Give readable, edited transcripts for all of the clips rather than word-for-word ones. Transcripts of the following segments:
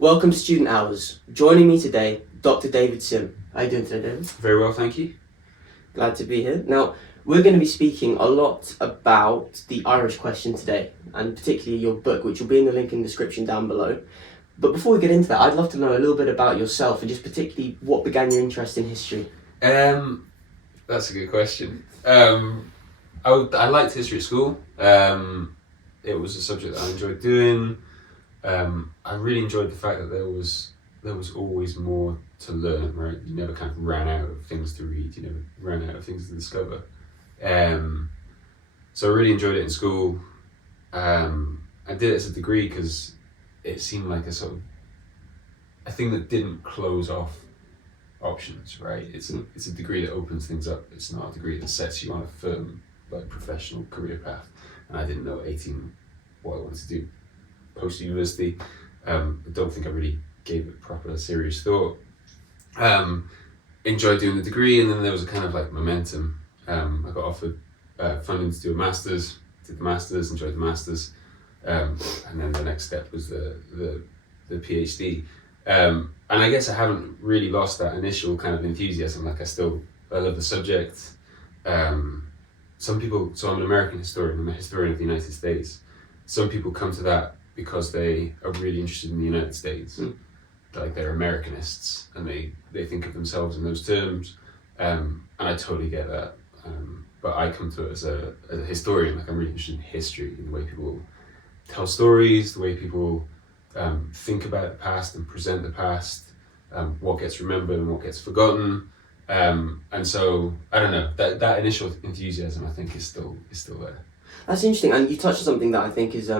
Welcome to Student Hours. Joining me today, Dr. David Sim. How are you doing today, David? Very well, thank you. Glad to be here. Now, we're going to be speaking a lot about the Irish question today, and particularly your book, which will be in the link in the description down below. But before we get into that, I'd love to know a little bit about yourself and just particularly what began your interest in history. That's a good question. I liked history at school. It was a subject that I enjoyed doing. I really enjoyed the fact that there was always more to learn, right? You never kind of ran out of things to read, you never ran out of things to discover. So I really enjoyed it in school. I did it as a degree because it seemed like a thing that didn't close off options, right? It's a degree that opens things up. It's not a degree that sets you on a firm, professional career path. And I didn't know at 18 what I wanted to do post-university. I don't think I really gave it proper serious thought. Enjoyed doing the degree, and then there was a kind of momentum. I got offered funding to do a master's, did the master's, enjoyed the master's, and then the next step was the PhD. And I guess I haven't really lost that initial kind of enthusiasm. I love the subject. Some people, so I'm an American historian, I'm a historian of the United States. Some people come to that because they are really interested in the United States. They're Americanists, and they think of themselves in those terms. And I totally get that. But I come to it as a historian. I'm really interested in history, in the way people tell stories, the way people think about the past and present the past, what gets remembered and what gets forgotten. And so, I don't know, that initial enthusiasm, I think, is still there. That's interesting, and you touched on something that I think is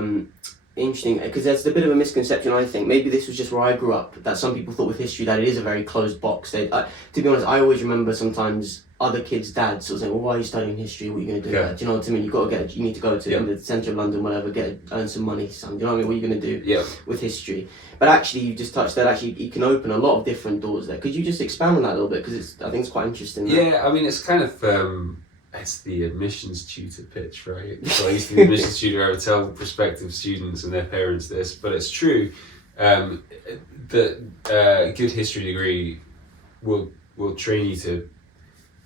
interesting, because there's a bit of a misconception, I think. Maybe this was just where I grew up, that some people thought with history that it is a very closed box. To be honest, I always remember sometimes other kids' dads sort of saying, well, why are you studying history? What are you going to do? Yeah. Do you know what I mean? You need to go to the centre of London, whatever, earn some money, son. Do you know what I mean? What are you going to do with history? But actually, you just touched that actually it can open a lot of different doors there. Could you just expand on that a little bit? Because I think it's quite interesting. Yeah, I mean, it's kind of... it's the admissions tutor pitch, right? So I used to be an admissions tutor. I would tell prospective students and their parents this, but it's true. That a good history degree will train you to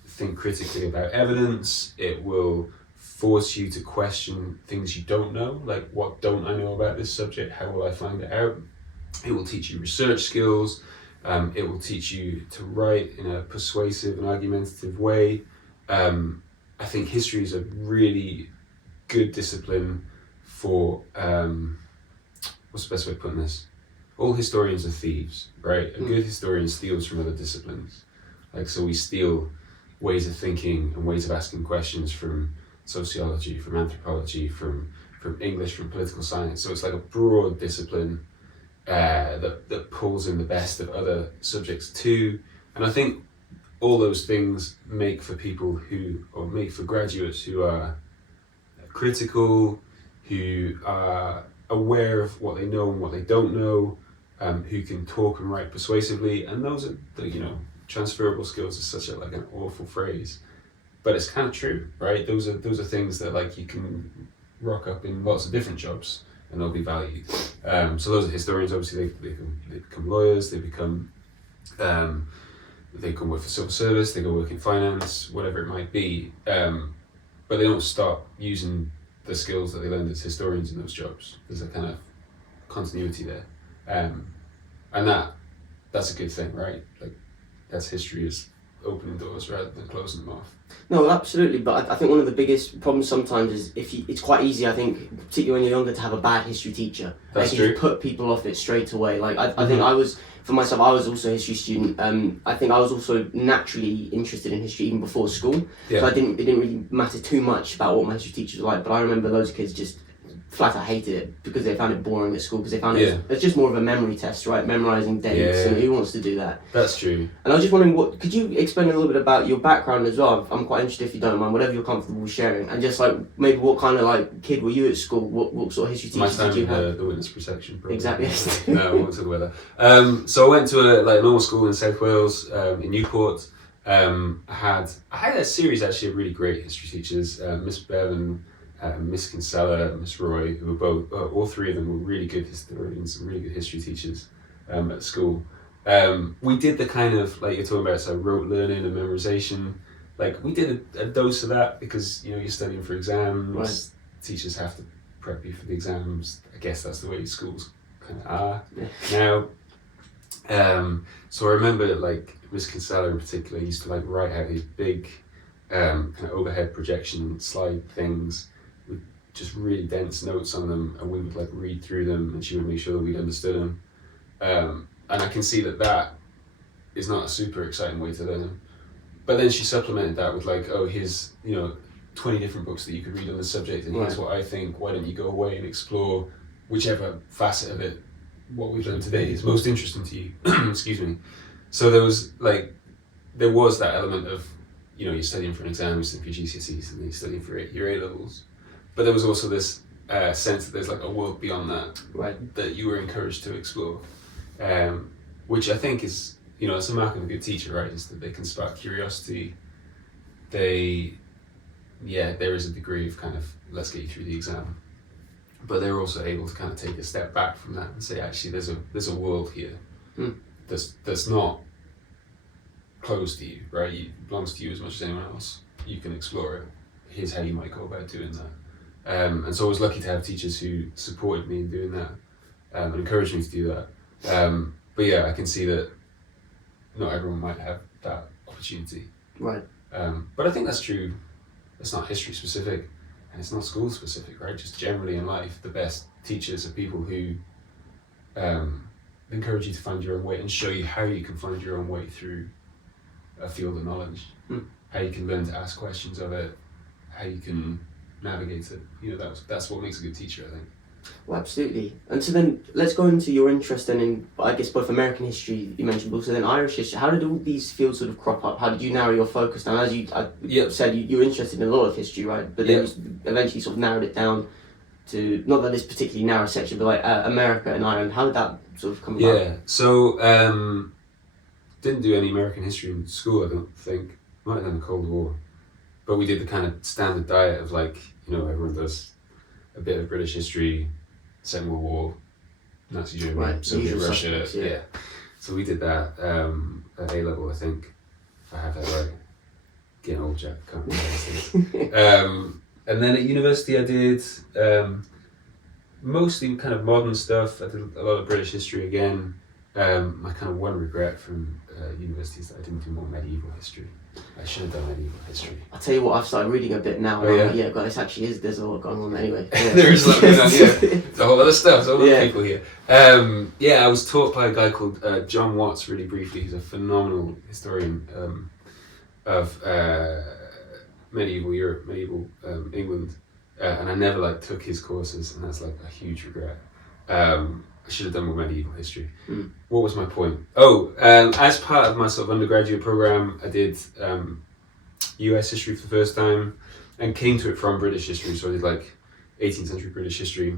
think critically about evidence. It will force you to question things you don't know, like what don't I know about this subject? How will I find it out? It will teach you research skills. It will teach you to write in a persuasive and argumentative way. I think history is a really good discipline for, what's the best way of putting this? All historians are thieves, right? A good historian steals from other disciplines. So we steal ways of thinking and ways of asking questions from sociology, from anthropology, from English, from political science. So it's like a broad discipline that pulls in the best of other subjects too. And I think all those things make for graduates who are critical, who are aware of what they know and what they don't know, who can talk and write persuasively. And those are transferable skills is such an awful phrase, but it's kind of true, right? Those are things that you can rock up in lots of different jobs and they'll be valued. So those are historians. Obviously, they become lawyers. They can work for civil service, they go work in finance, whatever it might be, but they don't stop using the skills that they learned as historians in those jobs. There's a kind of continuity there, and that's a good thing, right? That's history is opening doors rather than closing them off. No, absolutely, but I think one of the biggest problems sometimes is it's quite easy, I think, particularly when you're younger, to have a bad history teacher. That's true. You put people off it straight away. I think for myself, I was also a history student. I think I was also naturally interested in history even before school. Yeah. So it didn't really matter too much about what my history teachers were like. But I remember loads of kids just flat out hated it because they found it boring at school, because they found it's just more of a memory test, right? Memorizing dates, and who wants to do that? That's true. And I was just wondering, could you explain a little bit about your background as well? I'm quite interested, if you don't mind, whatever you're comfortable sharing, and just maybe what kind of kid were you at school? What sort of history teachers did you have? The witness protection program. Exactly. No, I won't talk about that. So I went to a normal school in South Wales, in Newport. I had a series actually of really great history teachers, Miss Bevan, Miss Kinsella, Miss Roy, who were both, all three of them were really good historians and really good history teachers. at school. We did the kind of, like you're talking about, so rote learning and memorization. Like we did a dose of that because you're studying for exams. Right. Teachers have to prep you for the exams. I guess that's the way schools kind of are Yeah. now. So I remember like Miss Kinsella in particular used to like write out these big kind of overhead projection slide things with just really dense notes on them, and we would like read through them, and she would make sure that we'd understood them. And I can see that is not a super exciting way to learn them. But then she supplemented that with like, oh, here's 20 different books that you could read on the subject, and here's what I think. Why don't you go away and explore whichever facet of it, what we've learned today, is most interesting to you. Excuse me. So there was that element of, you're studying for an exam, you're studying for GCSEs, and then you're studying for your A levels. But there was also this sense that there's like a world beyond that, Right. that you were encouraged to explore, which I think is, it's a mark of a good teacher, right? Is that they can spark curiosity. There is a degree of kind of, let's get you through the exam, but they're also able to kind of take a step back from that and say, actually, there's a world here that's not closed to you, right? It belongs to you as much as anyone else. You can explore it. Here's how you might go about doing that. And so I was lucky to have teachers who supported me in doing that and encouraged me to do that. But yeah, I can see that not everyone might have that opportunity. Right. But I think that's true. It's not history specific, and it's not school specific, right? Just generally in life, the best teachers are people who encourage you to find your own way and show you how you can find your own way through a field of knowledge, how you can learn to ask questions of it, how you can navigate it. That's what makes a good teacher, I think. Well, absolutely. And so then let's go into your interest then in, I guess, both American history you mentioned, but also then Irish history. How did all these fields sort of crop up? How did you narrow your focus down? As you said, you were interested in a lot of history, right? But then you eventually sort of narrowed it down to, not that this particularly narrow section, but like America and Ireland. How did that sort of come about? Yeah, so didn't do any American history in school, I don't think. Might have done the Cold War. But we did the kind of standard diet of like, everyone does a bit of British history, Second World War, Nazi Germany, Right, Soviet usual Russia. suspects, yeah. So we did that at A level, I think, if I have that right. Getting old, Jack, can't remember these things. And then at university I did mostly kind of modern stuff. I did a lot of British history again. My kind of one regret from university is that I didn't do more medieval history. I should have done medieval history. I'll tell you what, I've started reading a bit now. Oh, and God, this actually there's a lot going on anyway. Yeah. There is a lot going on, yeah. There's a whole other stuff, there's a lot of people here. I was taught by a guy called John Watts, really briefly. He's a phenomenal historian of medieval Europe, medieval England. And I never took his courses, and that's a huge regret. I should have done more medieval history. What was my point? As part of my sort of undergraduate program, I did US history for the first time and came to it from British history. So I did 18th century British history,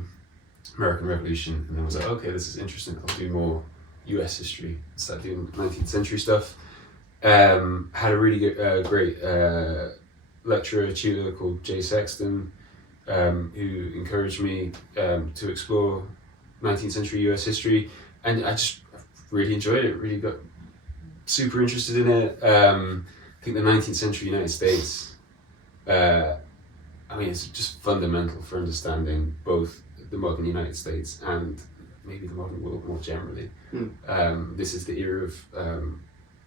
American Revolution, and then was like, okay, this is interesting. I'll do more US history. Start doing 19th century stuff. Had a really great lecturer, tutor called Jay Sexton, who encouraged me to explore 19th century US history, and I just really enjoyed it, really got super interested in it. I think the 19th century United States, it's just fundamental for understanding both the modern United States and maybe the modern world more generally. This is the era of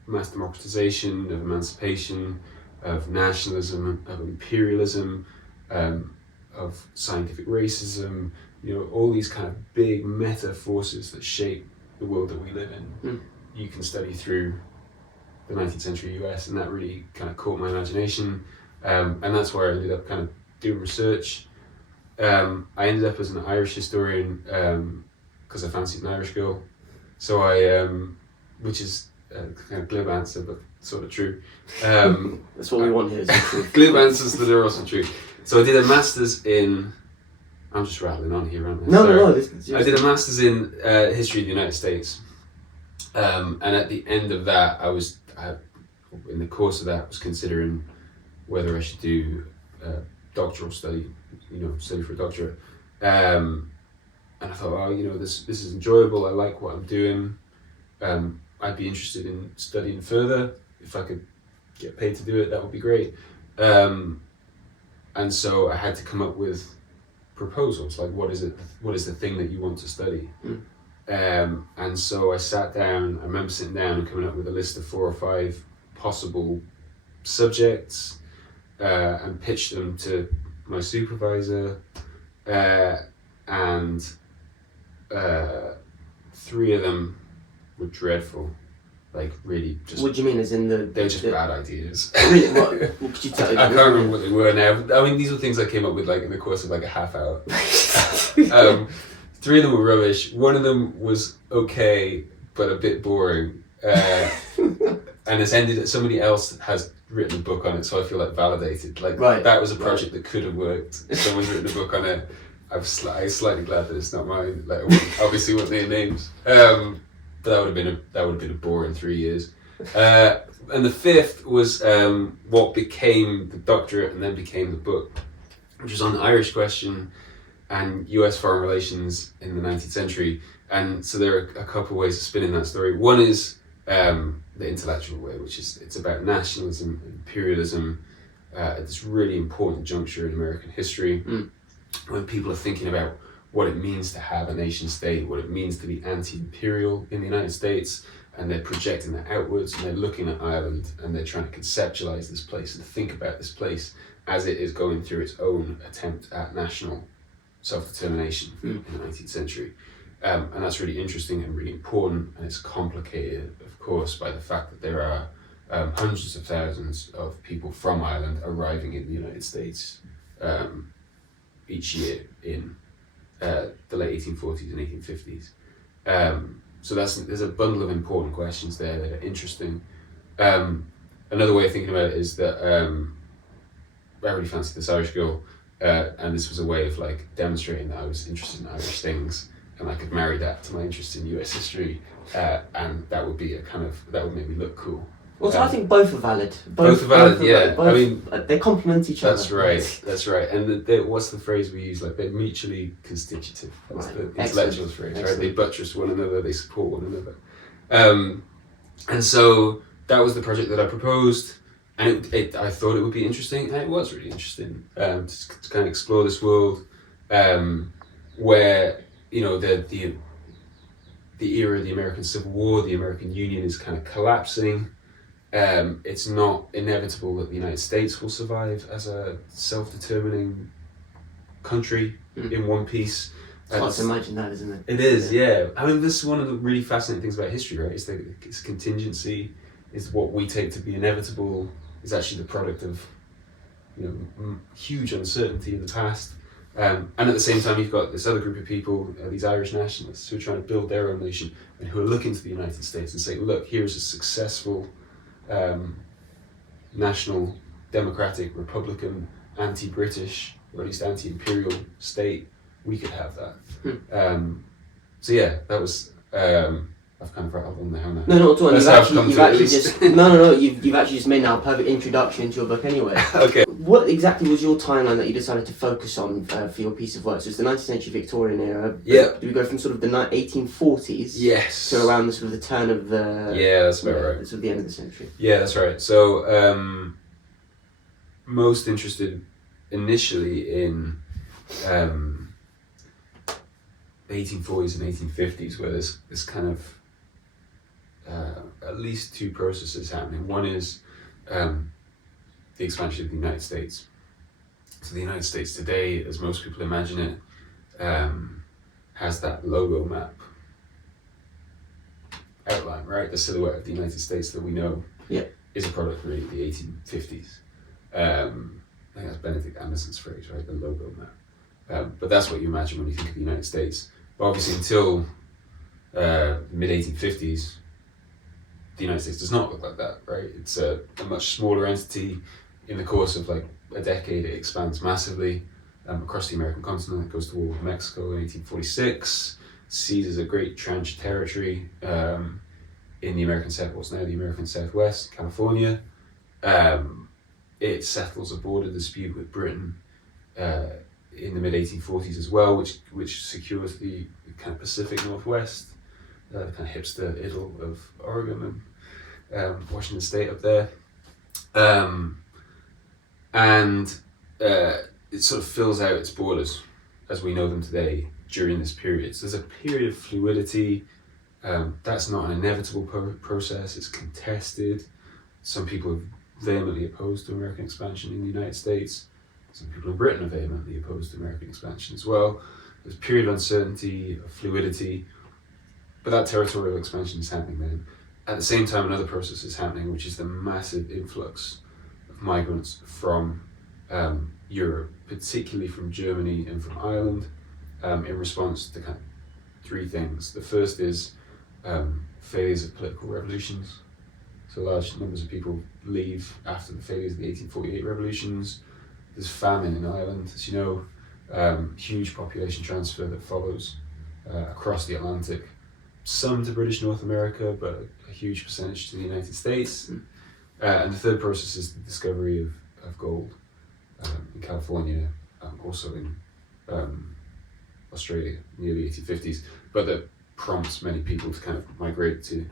mass democratization, of emancipation, of nationalism, of imperialism, of scientific racism, all these kind of big meta forces that shape the world that we live in. You can study through the 19th century US, and that really kind of caught my imagination. And that's where I ended up kind of doing research. I ended up as an Irish historian because I fancied an Irish girl. So which is a kind of glib answer, but sort of true. That's what we want here. Glib answers that are also true. So I did a master's in, I'm just rattling on here, aren't I? No. I did a master's in history of the United States. And at the end of that, in the course of that, was considering whether I should do doctoral study, study for a doctorate. And I thought, this is enjoyable. I like what I'm doing. I'd be interested in studying further. If I could get paid to do it, that would be great. And so I had to come up with proposals, like what is the thing that you want to study? And so I sat down, I remember sitting down and coming up with a list of 4 or 5 possible subjects, and pitched them to my supervisor, and 3 of them were dreadful, like really just. What do you mean, as in they were just bad ideas. Really? What could you tell? I can't remember what they were now. I mean, these were things I came up with like in the course of like a half hour. 3 of them were rubbish. 1 of them was okay, but a bit boring. And it's ended that somebody else has written a book on it, so I feel like validated. Like that was a project that could have worked. Someone's written a book on it. I'm slightly glad that it's not mine. Like, I obviously won't name names. But that would have been a boring 3 years. And the 5th was what became the doctorate and then became the book, which was on the Irish question and U.S. foreign relations in the 19th century. And so there are a couple of ways of spinning that story. One is the intellectual way, which is it's about nationalism, imperialism, at this really important juncture in American history, when people are thinking about what it means to have a nation state, what it means to be anti-imperial in the United States, and they're projecting that outwards, and they're looking at Ireland, and they're trying to conceptualize this place and think about this place as it is going through its own attempt at national self-determination in the 19th century. And that's really interesting and really important, and it's complicated, of course, by the fact that there are hundreds of thousands of people from Ireland arriving in the United States each year in the late 1840s and 1850s. So there's a bundle of important questions there that are interesting. Another way of thinking about it is that I really fancied this Irish girl, and this was a way of like demonstrating that I was interested in Irish things, and I could marry that to my interest in US history, and that would make me look cool. Well, so I think both are valid. Both are valid, yeah. I mean, they complement each other. That's right. And what's the phrase we use? Like, they're mutually constitutive. That's the intellectual phrase, right? They buttress one another, they support one another. And so that was the project that I proposed, and I thought it would be interesting, and it was really interesting to kind of explore this world where, you know, the era of the American Civil War, the American Union is kind of collapsing. It's not inevitable that the United States will survive as a self-determining country in one piece. It's hard to imagine that, isn't it? It is, yeah. I mean, this is one of the really fascinating things about history, right? It's contingency, is what we take to be inevitable, is actually the product of, you know, huge uncertainty in the past. And at the same time, you've got this other group of people, these Irish nationalists, who are trying to build their own nation and who are looking to the United States and saying, look, here's a successful national, democratic, republican, anti-British, or at least anti-imperial state. We could have that. So yeah, that was. I've kind of rattled on there, haven't I? No, not at all. You've actually just made now a perfect introduction into your book anyway. Okay. What exactly was your timeline that you decided to focus on for your piece of work? So it's the 19th century Victorian era. Yeah. Do we go from sort of the 1840s? Yes. To around the sort of the turn of the. Yeah, that's about right. Sort of the end of the century. Yeah, that's right. So, most interested initially in the 1840s and 1850s, where there's this kind of at least 2 processes happening. One is the expansion of the United States. So the United States today, as most people imagine it, has that logo map outline, right? The silhouette of the United States that we know is a product really of the 1850s. I think that's Benedict Anderson's phrase, right? The logo map. But that's what you imagine when you think of the United States. But obviously until the mid-1850s, the United States does not look like that, right? It's a much smaller entity. In the course of like a decade, it expands massively across the American continent. It goes to war with Mexico in 1846, seizes a great tranche of territory in the American South, what's now the American Southwest, California. It settles a border dispute with Britain in the mid-1840s as well, which secures the kind of Pacific Northwest. kind of hipster idyll of Oregon and Washington State up there. And it sort of fills out its borders as we know them today during this period. So there's a period of fluidity. That's not an inevitable process, it's contested. Some people are vehemently opposed to American expansion in the United States. Some people in Britain are vehemently opposed to American expansion as well. There's a period of uncertainty, of fluidity, but that territorial expansion is happening then. At the same time, another process is happening, which is the massive influx of migrants from Europe, particularly from Germany and from Ireland, in response to kind of three things. The first is failures of political revolutions. So large numbers of people leave after the failures of the 1848 revolutions. There's famine in Ireland, as you know, huge population transfer that follows across the Atlantic, some to British North America, but a huge percentage to the United States. And the third process is the discovery of gold in California, also in Australia in the early 1850s, but that prompts many people to kind of migrate to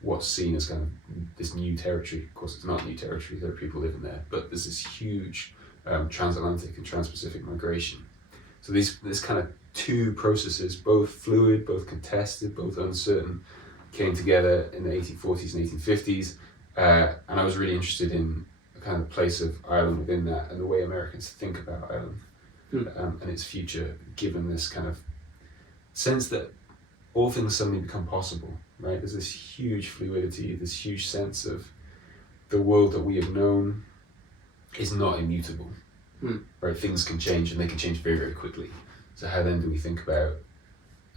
what's seen as kind of this new territory. Of course, it's not new territory, there are people living there, but there's this huge transatlantic and transpacific migration. So this kind of two processes, both fluid, both contested, both uncertain, came together in the 1840s and 1850s, and I was really interested in the kind of place of Ireland within that and the way Americans think about Ireland and its future, given this kind of sense that all things suddenly become possible, right? There's this huge fluidity, this huge sense of the world that we have known is not immutable, right? Things can change and they can change very, very quickly. So how then do we think about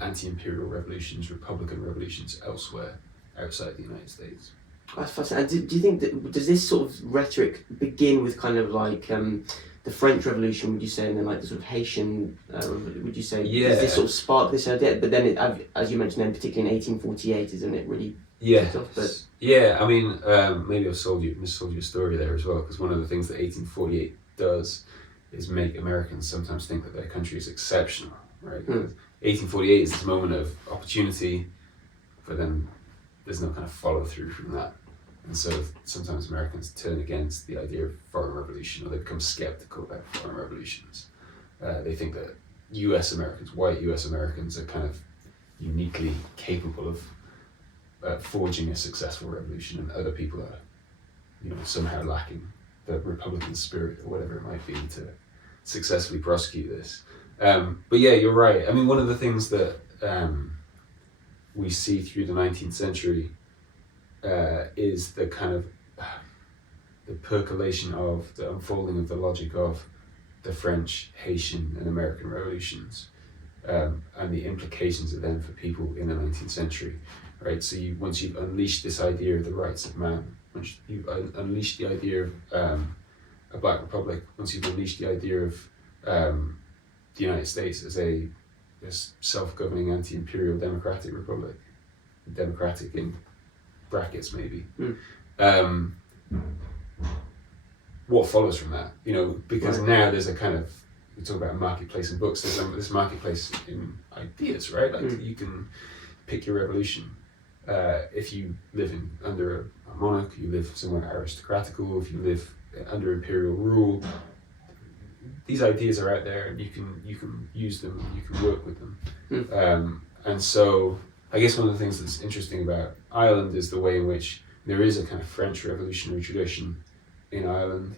anti-imperial revolutions, republican revolutions elsewhere outside the United States? That's fascinating. Do you think that, does this sort of rhetoric begin with kind of like the French Revolution, would you say, and then like the sort of Haitian, would you say, does this sort of spark this idea? But then, as you mentioned, then particularly in 1848, isn't it really? Yeah. Yeah, I mean, maybe I've missold your story there as well, because one of the things that 1848 does is make Americans sometimes think that their country is exceptional, right? 1848 is this moment of opportunity, but then there's no kind of follow through from that. And so sometimes Americans turn against the idea of foreign revolution, or they become skeptical about foreign revolutions. They think that US Americans, white US Americans, are kind of uniquely capable of forging a successful revolution, and other people are, somehow lacking the Republican spirit or whatever it might be to successfully prosecute this. But yeah, you're right. I mean, one of the things that we see through the 19th century is the kind of the percolation of the unfolding of the logic of the French, Haitian, and American revolutions, and the implications of them for people in the 19th century, right? So once you've unleashed this idea of the rights of man, once you've unleashed the idea of a black republic, once you've unleashed the idea of the United States as a self-governing anti-imperial democratic republic, democratic in brackets maybe, what follows from that? Because now there's a kind of, we talk about a marketplace in books, there's this marketplace in ideas, right? Like you can pick your revolution. If you live under a monarch, you live somewhere aristocratical, if you live under imperial rule, these ideas are out there and you can use them, you can work with them. And so I guess one of the things that's interesting about Ireland is the way in which there is a kind of French revolutionary tradition in Ireland,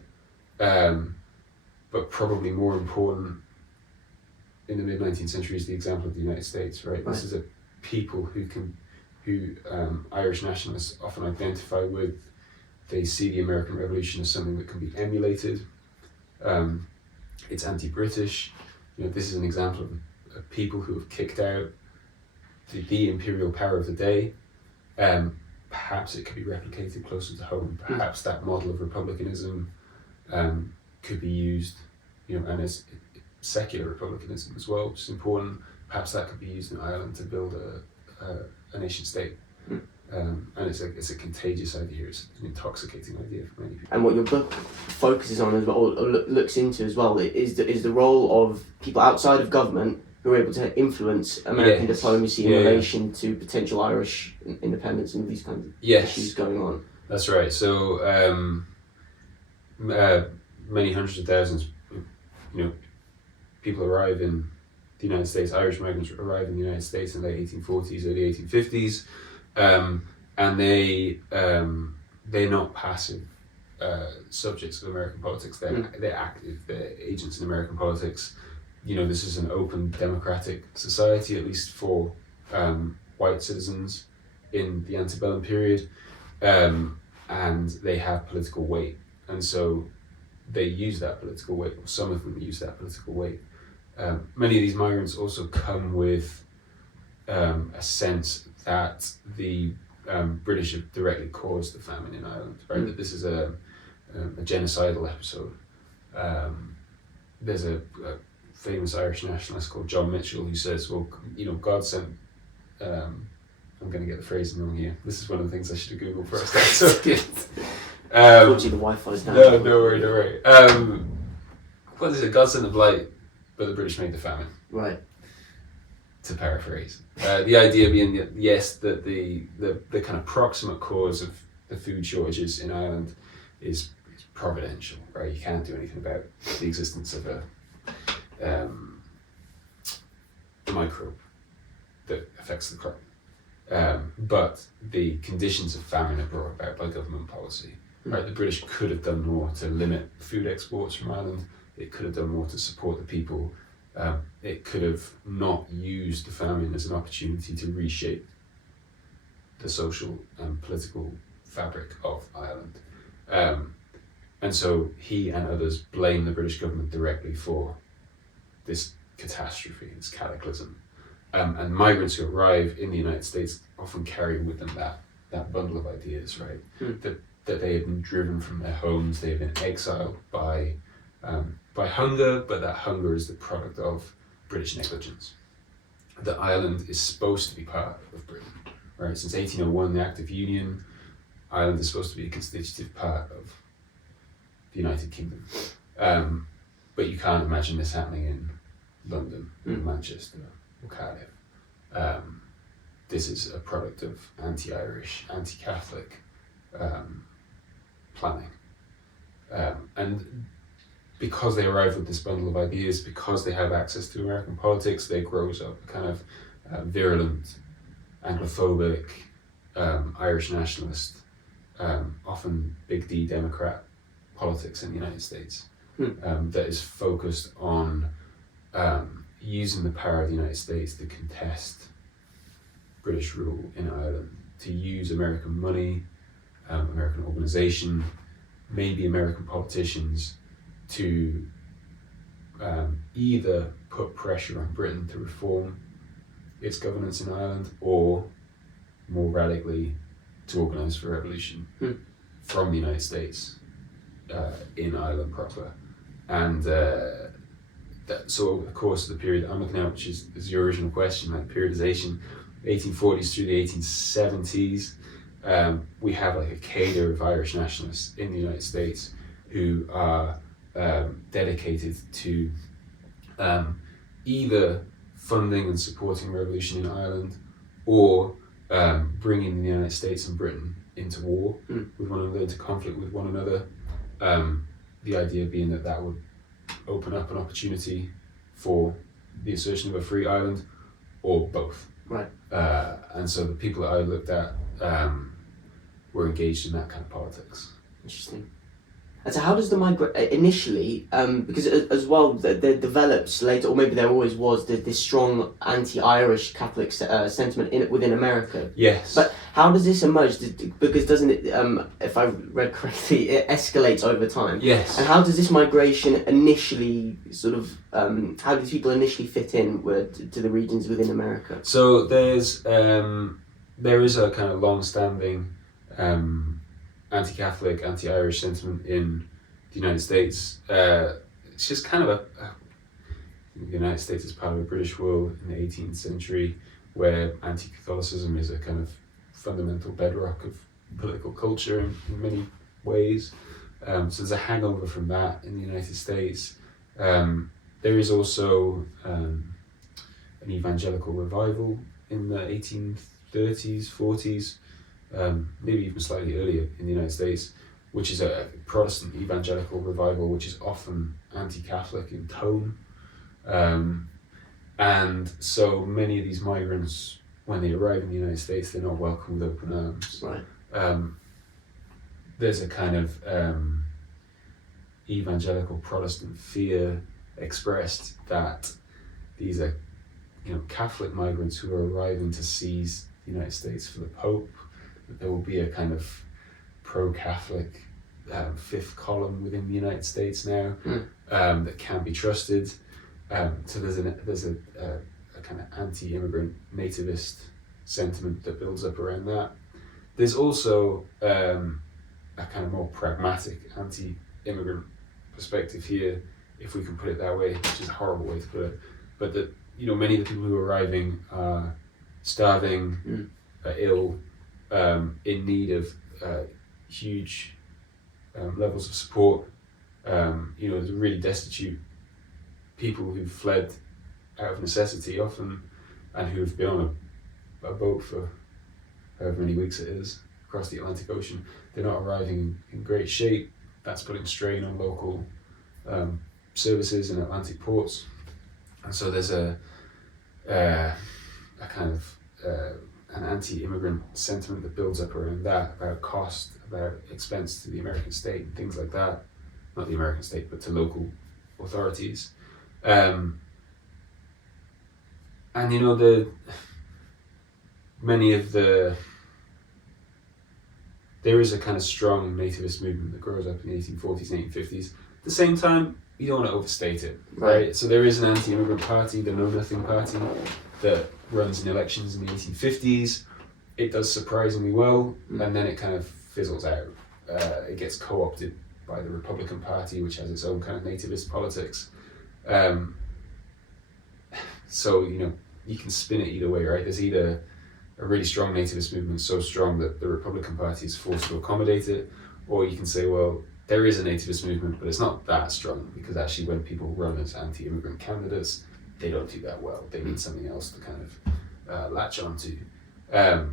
but probably more important in the mid-19th century is the example of the United States, right? This is a people who Irish nationalists often identify with. They see the American Revolution as something that can be emulated. It's anti-British. This is an example of people who have kicked out the imperial power of the day. Perhaps it could be replicated closer to home. Perhaps that model of republicanism could be used, and as secular republicanism as well, which is important. Perhaps that could be used in Ireland to build a nation state. And it's a contagious idea. It's an intoxicating idea for many people. And what your book focuses on as well, or looks into as well, is the role of people outside of government who were able to influence American Yes. diplomacy in Yeah, relation to potential Irish independence and these kinds of Yes. issues going on. That's right. So many hundreds of thousands, people arrive in the United States. Irish migrants arrive in the United States in the late 1840s, early 1850s, and they're not passive subjects of American politics. They're active. They're agents in American politics. This is an open democratic society, at least for white citizens in the antebellum period, and they have political weight, and so they use that political weight, or some of them use that political weight. Many of these migrants also come with a sense that the British have directly caused the famine in Ireland, right? That this is a genocidal episode. There's a famous Irish nationalist called John Mitchell who says, well, God sent, I'm going to get the phrasing wrong here. This is one of the things I should have Googled first. That's so good. Unfortunately, the Wi-Fi's down. No, don't worry. What is it? God sent the blight, but the British made the famine. Right. To paraphrase. The idea being that, yes, that the kind of proximate cause of the food shortages in Ireland is providential, right? You can't do anything about the existence of a microbe that affects the crop. But the conditions of famine are brought about by government policy. Right? The British could have done more to limit food exports from Ireland. It could have done more to support the people. It could have not used the famine as an opportunity to reshape the social and political fabric of Ireland. And so he and others blame the British government directly for this catastrophe, this cataclysm. And migrants who arrive in the United States often carry with them that bundle of ideas, right? That they have been driven from their homes, they have been exiled by hunger, but that hunger is the product of British negligence. That Ireland is supposed to be part of Britain, right? Since 1801, the Act of Union, Ireland is supposed to be a constitutive part of the United Kingdom. But you can't imagine this happening in London, Manchester, or Cardiff. This is a product of anti-Irish, anti-Catholic planning. And because they arrive with this bundle of ideas, because they have access to American politics, there grows up a kind of virulent, Anglophobic, Irish nationalist, often big D Democrat politics in the United States that is focused on using the power of the United States to contest British rule in Ireland, to use American money, American organisation, maybe American politicians to either put pressure on Britain to reform its governance in Ireland, or more radically to organise for revolution from the United States in Ireland proper. And so of course the period that I'm looking at, which is your original question, like periodisation, 1840s through the 1870s, we have like a cadre of Irish nationalists in the United States who are dedicated to either funding and supporting revolution in Ireland, or bringing the United States and Britain into war with one another, into conflict with one another. The idea being that would open up an opportunity for the assertion of a free Ireland, or both. Right. And so the people that I looked at were engaged in that kind of politics. Interesting. And so how does the initially, because as well there develops later, or maybe there always was, this strong anti-Irish Catholic sentiment within America. Yes. But how does this emerge? Because doesn't it, if I read correctly, it escalates over time. Yes. And how does this migration initially how do people initially fit in to the regions within America? So there is a kind of long-standing anti-Catholic, anti-Irish sentiment in the United States. It's just kind of the United States is part of a British world in the 18th century, where anti-Catholicism is a kind of fundamental bedrock of political culture in many ways. So there's a hangover from that in the United States. There is also an evangelical revival in the 1830s, 40s, maybe even slightly earlier in the United States, which is a Protestant evangelical revival, which is often anti-Catholic in tone. And so many of these migrants, when they arrive in the United States, they're not welcome with open arms. Right. There's a kind of evangelical Protestant fear expressed that these are, Catholic migrants who are arriving to seize the United States for the Pope, that there will be a kind of pro-Catholic fifth column within the United States now that can't be trusted. So there's a kind of anti-immigrant nativist sentiment that builds up around that. There's also a kind of more pragmatic anti-immigrant perspective here, if we can put it that way, which is a horrible way to put it, but that many of the people who are arriving are starving, are ill, in need of huge levels of support. There's really destitute people who've fled out of necessity often, and who've been on a boat for however many weeks it is across the Atlantic Ocean. They're not arriving in great shape. That's putting strain on local services in Atlantic ports, and so there's a kind of an anti-immigrant sentiment that builds up around that, about cost, about expense to the American state, and things like that. Not the American state, but to local authorities. And there is a kind of strong nativist movement that grows up in the 1840s and 1850s. At the same time, you don't want to overstate it, right? So there is an anti-immigrant party, the Know Nothing Party, that runs in elections in the 1850s. It does surprisingly well, and then it kind of fizzles out. It gets co-opted by the Republican Party, which has its own kind of nativist politics. So you can spin it either way, right? There's either a really strong nativist movement, so strong that the Republican Party is forced to accommodate it, or you can say, well, there is a nativist movement, but it's not that strong, because actually when people run as anti-immigrant candidates, they don't do that well. They need something else to kind of latch onto. But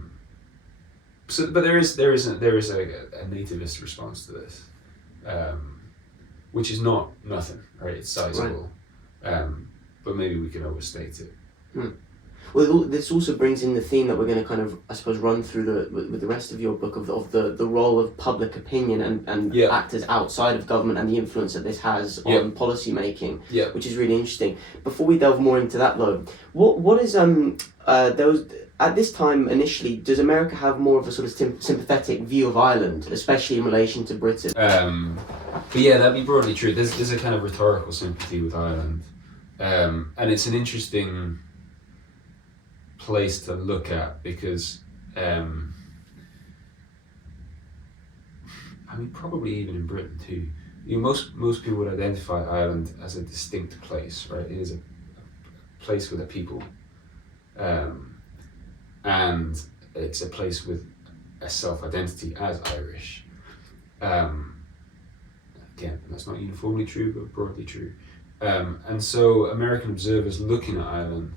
there is a nativist response to this, which is not nothing, right? It's sizable, but maybe we can overstate it. Well, this also brings in the theme that we're going to kind of, I suppose, run through with the rest of your book of the role of public opinion and actors outside of government, and the influence that this has on policy making, which is really interesting. Before we delve more into that, though, what is at this time initially, does America have more of a sort of sympathetic view of Ireland, especially in relation to Britain? But yeah, that'd be broadly true. There's a kind of rhetorical sympathy with Ireland, and it's an interesting place to look at, because probably even in Britain too, most people would identify Ireland as a distinct place, right? It is a place with a people, and it's a place with a self-identity as Irish. Again, that's not uniformly true, but broadly true. And so American observers looking at Ireland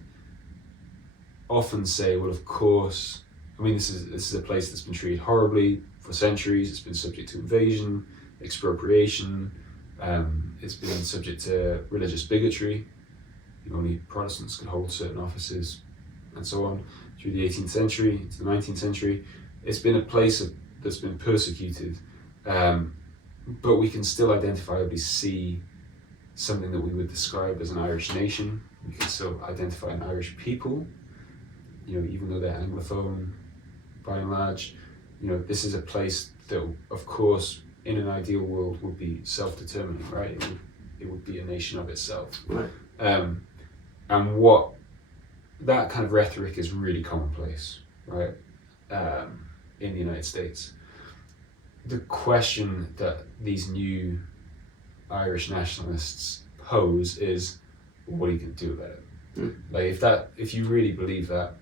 often say, well, of course, this is a place that's been treated horribly for centuries. It's been subject to invasion, expropriation. It's been subject to religious bigotry. Only Protestants could hold certain offices, and so on, through the 18th century into the 19th century. It's been a place that's been persecuted, but we can still identifiably see something that we would describe as an Irish nation. We can still identify an Irish people, even though they're Anglophone by and large. This is a place that, of course, in an ideal world would be self-determining, right? It would be a nation of itself. Right. And what that kind of rhetoric is really commonplace, right? In the United States. The question that these new Irish nationalists pose is, what are you going to do about it? Like, if you really believe that,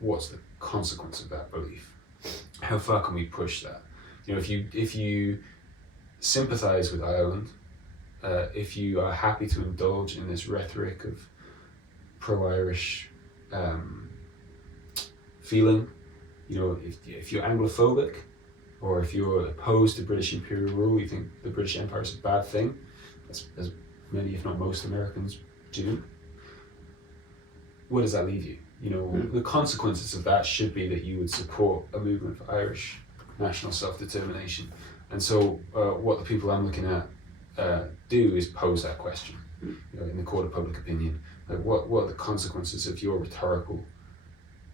what's the consequence of that belief? How far can we push that? If you sympathise with Ireland, if you are happy to indulge in this rhetoric of pro-Irish feeling. You know, if you're Anglophobic, or if you're opposed to British imperial rule, you think the British Empire is a bad thing, as many, if not most, Americans do. Where does that leave you? You know, the consequences of that should be that you would support a movement for Irish national self-determination. And so what the people I'm looking at do is pose that question, you know, in the court of public opinion. Like, what are the consequences of your rhetorical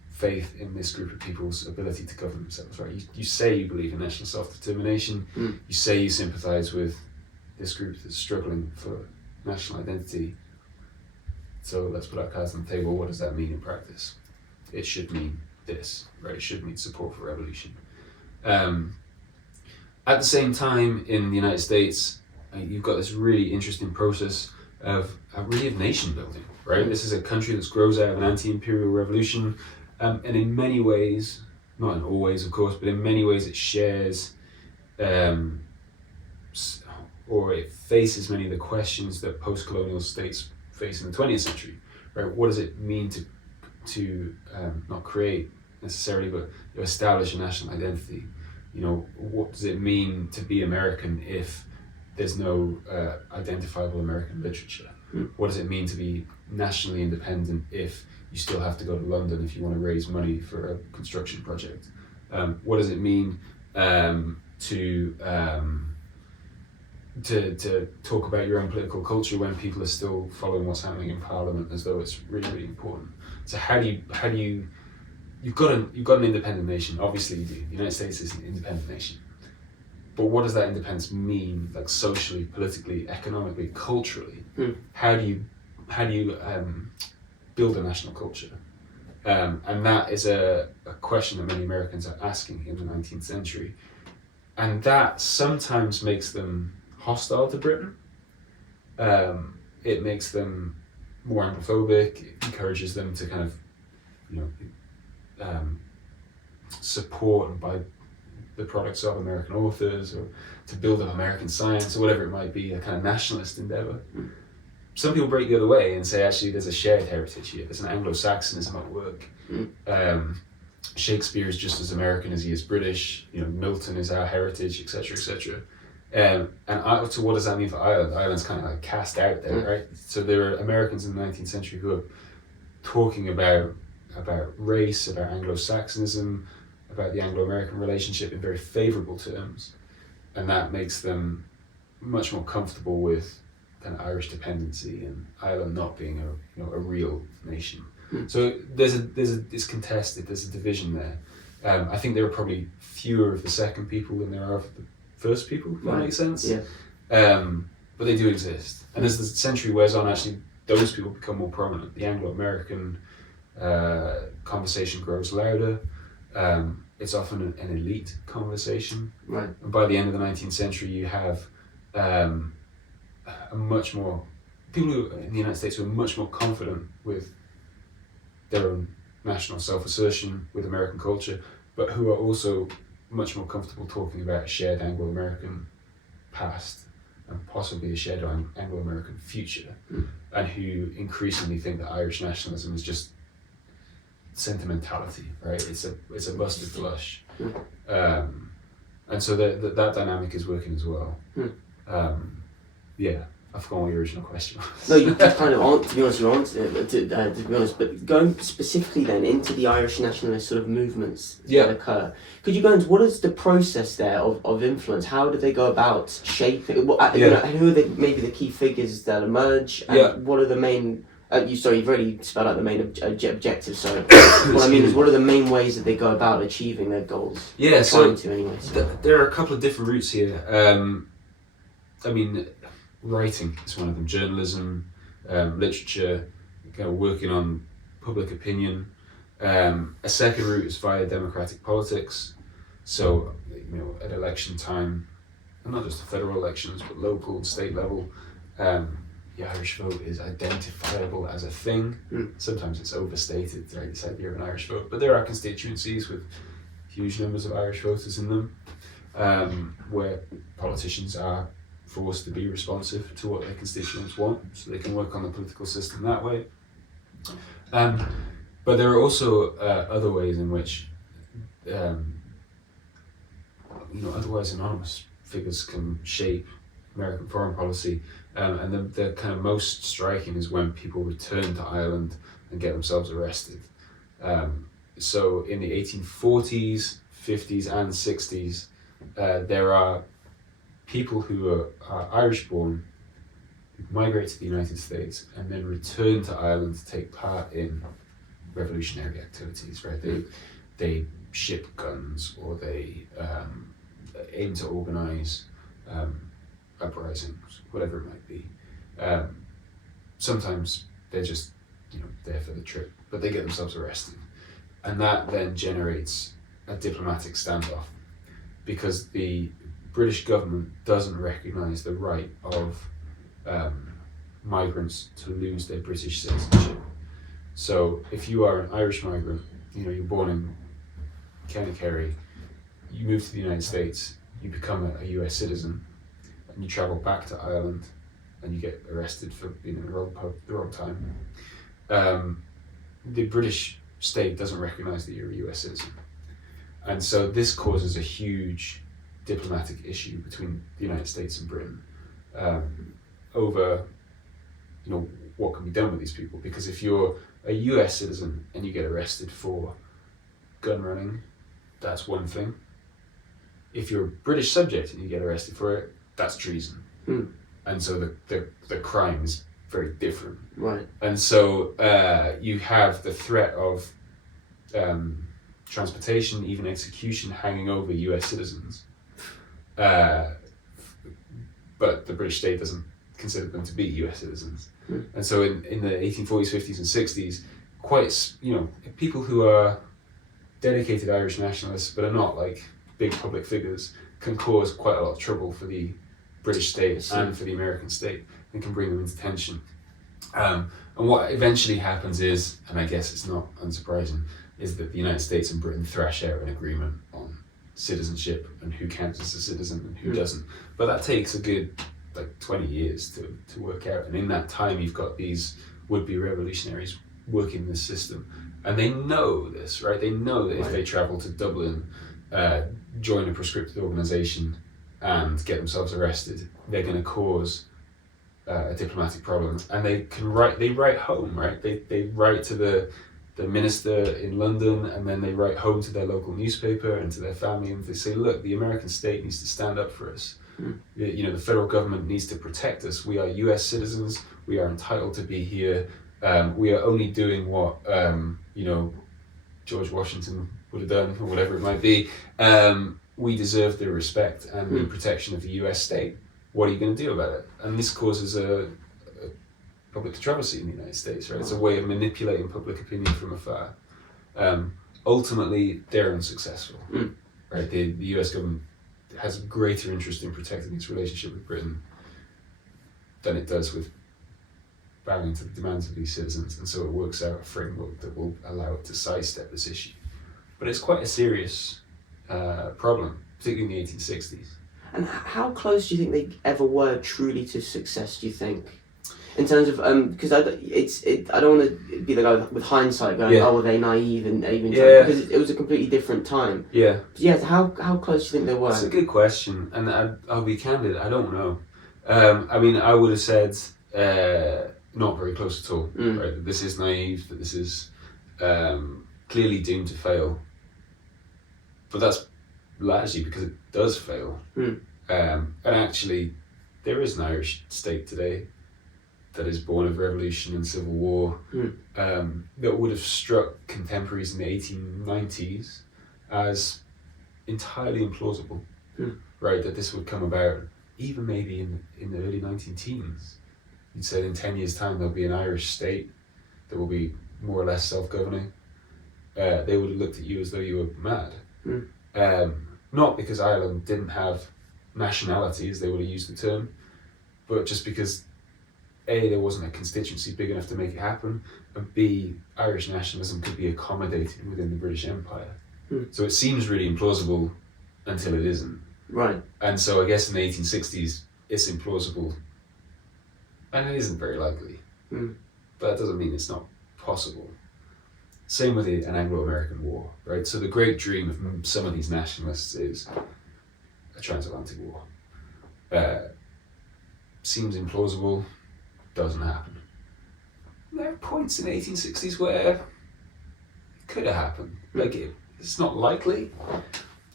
faith in this group of people's ability to govern themselves, right? You say you believe in national self-determination, you say you sympathise with this group that's struggling for national identity. So let's put our cards on the table. What does that mean in practice? It should mean this, right? It should mean support for revolution. At the same time, in the United States, you've got this really interesting process of nation building, right? This is a country that grows out of an anti-imperial revolution, and in many ways, not in all ways, of course, but in many ways it shares, or it faces many of the questions that post-colonial states face in the 20th century, right? What does it mean to not create necessarily, but establish a national identity? You know, what does it mean to be American if there's no identifiable American literature? What does it mean to be nationally independent if you still have to go to London if you want to raise money for a construction project? What does it mean to talk about your own political culture when people are still following what's happening in Parliament as though it's really, really important? So how do you you've got an independent nation, obviously you do. The United States is an independent nation. But what does that independence mean, like socially, politically, economically, culturally? How do you build a national culture? And that is a question that many Americans are asking in the 19th century. And that sometimes makes them hostile to Britain. It makes them more Anglophobic. It encourages them to kind of, support and buy the products of American authors, or to build up American science, or whatever it might be, a kind of nationalist endeavour. Some people break the other way and say, actually, there's a shared heritage here. There's an Anglo-Saxonism at work. Shakespeare is just as American as he is British. You know, Milton is our heritage, etc., etc. So what does that mean for Ireland? Ireland's kind of like cast out there, right? So there are Americans in the 19th century who are talking about race, about Anglo-Saxonism, about the Anglo-American relationship in very favourable terms, and that makes them much more comfortable with kind of Irish dependency and Ireland not being a real nation. So it's contested. There's a division there. I think there are probably fewer of the second people than there are of the first people. If that makes sense. Yeah. But they do exist, and as the century wears on, actually those people become more prominent. The Anglo-American conversation grows louder. It's often an elite conversation. Right. And by the end of the 19th century, you have a much more people who in the United States who are much more confident with their own national self-assertion, with American culture, but who are also much more comfortable talking about a shared Anglo-American past and possibly a shared Anglo-American future, and who increasingly think that Irish nationalism is just sentimentality, right? It's a busted flush, and so that dynamic is working as well. Yeah, I've forgotten what your original question was. No, you kind of, to be honest, you answered it. To be honest, but going specifically then into the Irish nationalist sort of movements that occur, could you go into what is the process there of influence? How do they go about shaping? And who are maybe the key figures that emerge? And what are the main? You've already spelled out the main objectives. So what I mean is, what are the main ways that they go about achieving their goals? Yeah, so anyways. There are a couple of different routes here. I mean, writing is one of them. Journalism, literature, kind of working on public opinion. A second route is via democratic politics. So, at election time, and not just the federal elections, but local and state level, the Irish vote is identifiable as a thing. Sometimes it's overstated, right, this idea of an Irish vote, but there are constituencies with huge numbers of Irish voters in them, where politicians are forced to be responsive to what their constituents want, so they can work on the political system that way. But there are also other ways in which, otherwise anonymous figures can shape American foreign policy. And the kind of most striking is when people return to Ireland and get themselves arrested. So in the 1840s, 50s, and 60s, there are people who are Irish-born who migrate to the United States and then return to Ireland to take part in revolutionary activities. Right? They ship guns, or they aim to organize uprisings, whatever it might be. Sometimes they're just there for the trip, but they get themselves arrested, and that then generates a diplomatic standoff because the British government doesn't recognise the right of migrants to lose their British citizenship. So if you are an Irish migrant, you're born in Kerry, you move to the United States, you become a US citizen, and you travel back to Ireland, and you get arrested for being in the wrong pub at the wrong time. The British state doesn't recognise that you're a US citizen. And so this causes a huge diplomatic issue between the United States and Britain over what can be done with these people. Because if you're a US citizen and you get arrested for gun running, that's one thing. If you're a British subject and you get arrested for it, that's treason. And so the crime is very different. Right. And so you have the threat of transportation, even execution, hanging over US citizens. But the British state doesn't consider them to be US citizens. And so in the 1840s, 50s and 60s, people who are dedicated Irish nationalists but are not like big public figures can cause quite a lot of trouble for the British state and for the American state, and can bring them into tension. And what eventually happens is, and I guess it's not unsurprising, is that the United States and Britain thrash out an agreement on citizenship and who counts as a citizen and who doesn't. But that takes a good 20 years to work out, and in that time you've got these would-be revolutionaries working this system, and they know this, right? They know that if they travel to Dublin, join a proscripted organisation and get themselves arrested, they're going to cause a diplomatic problem. And they write home, right? They write to the minister in London, and then they write home to their local newspaper and to their family, and they say, look, the American state needs to stand up for us. The federal government needs to protect us. We are US citizens. We are entitled to be here. We are only doing what George Washington would have done, or whatever it might be. We deserve the respect and the protection of the US state. What are you going to do about it? And this causes a public controversy in the United States, right? It's a way of manipulating public opinion from afar. Ultimately, they're unsuccessful, right? The US government has a greater interest in protecting its relationship with Britain than it does with bowing to the demands of these citizens, and so it works out a framework that will allow it to sidestep this issue. But it's quite a serious problem, particularly in the 1860s. And how close do you think they ever were truly to success, do you think? In terms of, because I don't want to be the guy with hindsight going, oh, were they naive and even because it was a completely different time. Yeah. But yeah, how close do you think they were? That's a good question, and I'll be candid, I don't know. I mean, I would have said not very close at all. Right? That this is naive, that this is clearly doomed to fail. But that's largely because it does fail. And actually, there is an Irish state today that is born of revolution and civil war, that would have struck contemporaries in the 1890s as entirely implausible, right? That this would come about even maybe in the early 19-teens. You'd say in 10 years' time there'll be an Irish state that will be more or less self-governing. They would have looked at you as though you were mad. Not because Ireland didn't have nationality, as they would have used the term, but just because A, there wasn't a constituency big enough to make it happen, and B, Irish nationalism could be accommodated within the British Empire. So it seems really implausible until it isn't. Right. And so I guess in the 1860s, it's implausible, and it isn't very likely. But that doesn't mean it's not possible. Same with an Anglo-American war, right? So the great dream of some of these nationalists is a transatlantic war. Seems implausible, doesn't happen. There are points in the 1860s where it could have happened. Like, it's not likely.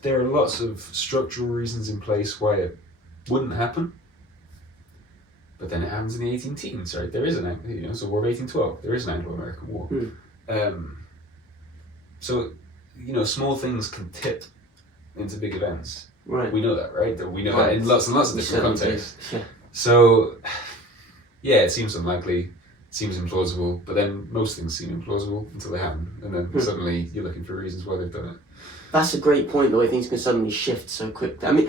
There are lots of structural reasons in place why it wouldn't happen. But then it happens in the 18 teens, right? There is so War of 1812, there is an Anglo-American war. So, small things can tip into big events. Right. We know that, right? We know that in lots and lots of different contexts. Yeah. So, yeah, it seems unlikely, seems implausible, but then most things seem implausible until they happen, and then suddenly you're looking for reasons why they've done it. That's a great point, the way things can suddenly shift so quickly. I mean,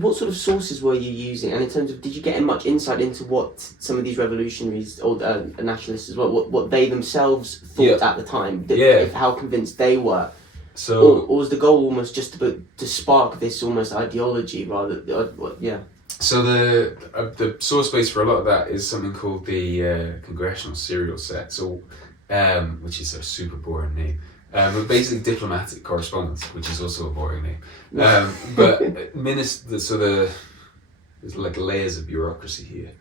what sort of sources were you using? And in terms of, did you get much insight into what some of these revolutionaries, or nationalists as well, what they themselves thought at the time? How convinced they were? So, or was the goal almost just to spark this almost ideology rather? So the source base for a lot of that is something called the Congressional Serial Set, which is a super boring name. But basically diplomatic correspondence, which is also a boring name. But there's like layers of bureaucracy here.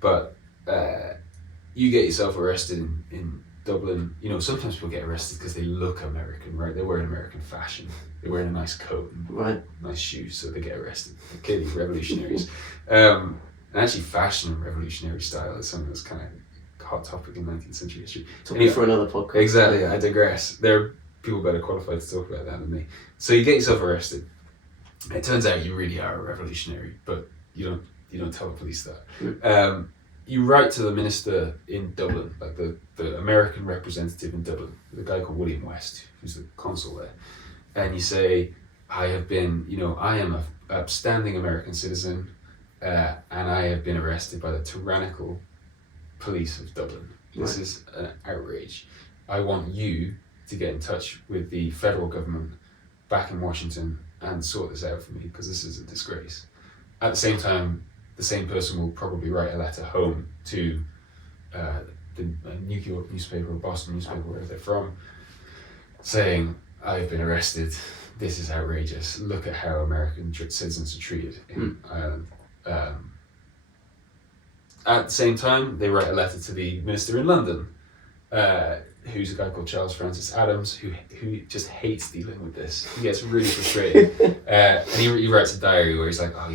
But you get yourself arrested in Dublin. Sometimes people get arrested because they look American, right? They wear an American fashion. They're wearing a nice coat and nice shoes, so they get arrested. They're clearly revolutionaries. And actually fashion and revolutionary style is something that's kind of hot topic in 19th century history. Topic for another podcast. Exactly, I digress. There are people better qualified to talk about that than me. So you get yourself arrested. It turns out you really are a revolutionary, but you don't tell the police that. You write to the minister in Dublin, like the American representative in Dublin, the guy called William West, who's the consul there, and you say, I am an upstanding American citizen, and I have been arrested by the tyrannical police of Dublin. This is an outrage. I want you to get in touch with the federal government back in Washington and sort this out for me, because this is a disgrace. At the same time, the same person will probably write a letter home to the New York newspaper or Boston newspaper, wherever they're from, saying, I've been arrested, this is outrageous, look at how American citizens are treated in Ireland. At the same time, they write a letter to the minister in London, who's a guy called Charles Francis Adams, who just hates dealing with this. He gets really frustrated. And he writes a diary where he's like, I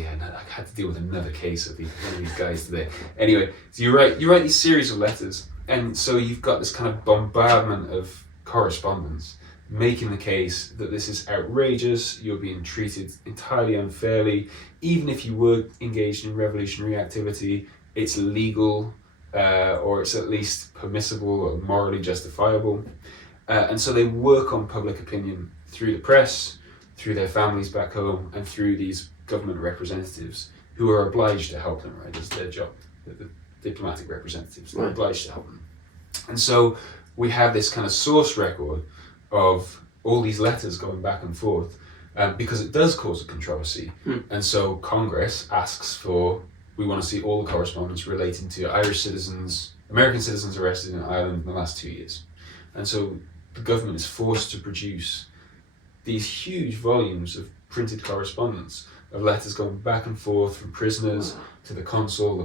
had to deal with another case of one of these guys today. Anyway, so you write these series of letters, and so you've got this kind of bombardment of correspondence making the case that this is outrageous, you're being treated entirely unfairly. Even if you were engaged in revolutionary activity, it's legal, or it's at least permissible or morally justifiable. And so they work on public opinion through the press, through their families back home, and through these government representatives who are obliged to help them, right? It's their job. The diplomatic representatives, they're obliged to help them. And so we have this kind of source record of all these letters going back and forth, because it does cause a controversy. And so Congress asks for, we want to see all the correspondence relating to American citizens arrested in Ireland in the last 2 years. And so the government is forced to produce these huge volumes of printed correspondence, of letters going back and forth from prisoners to the consul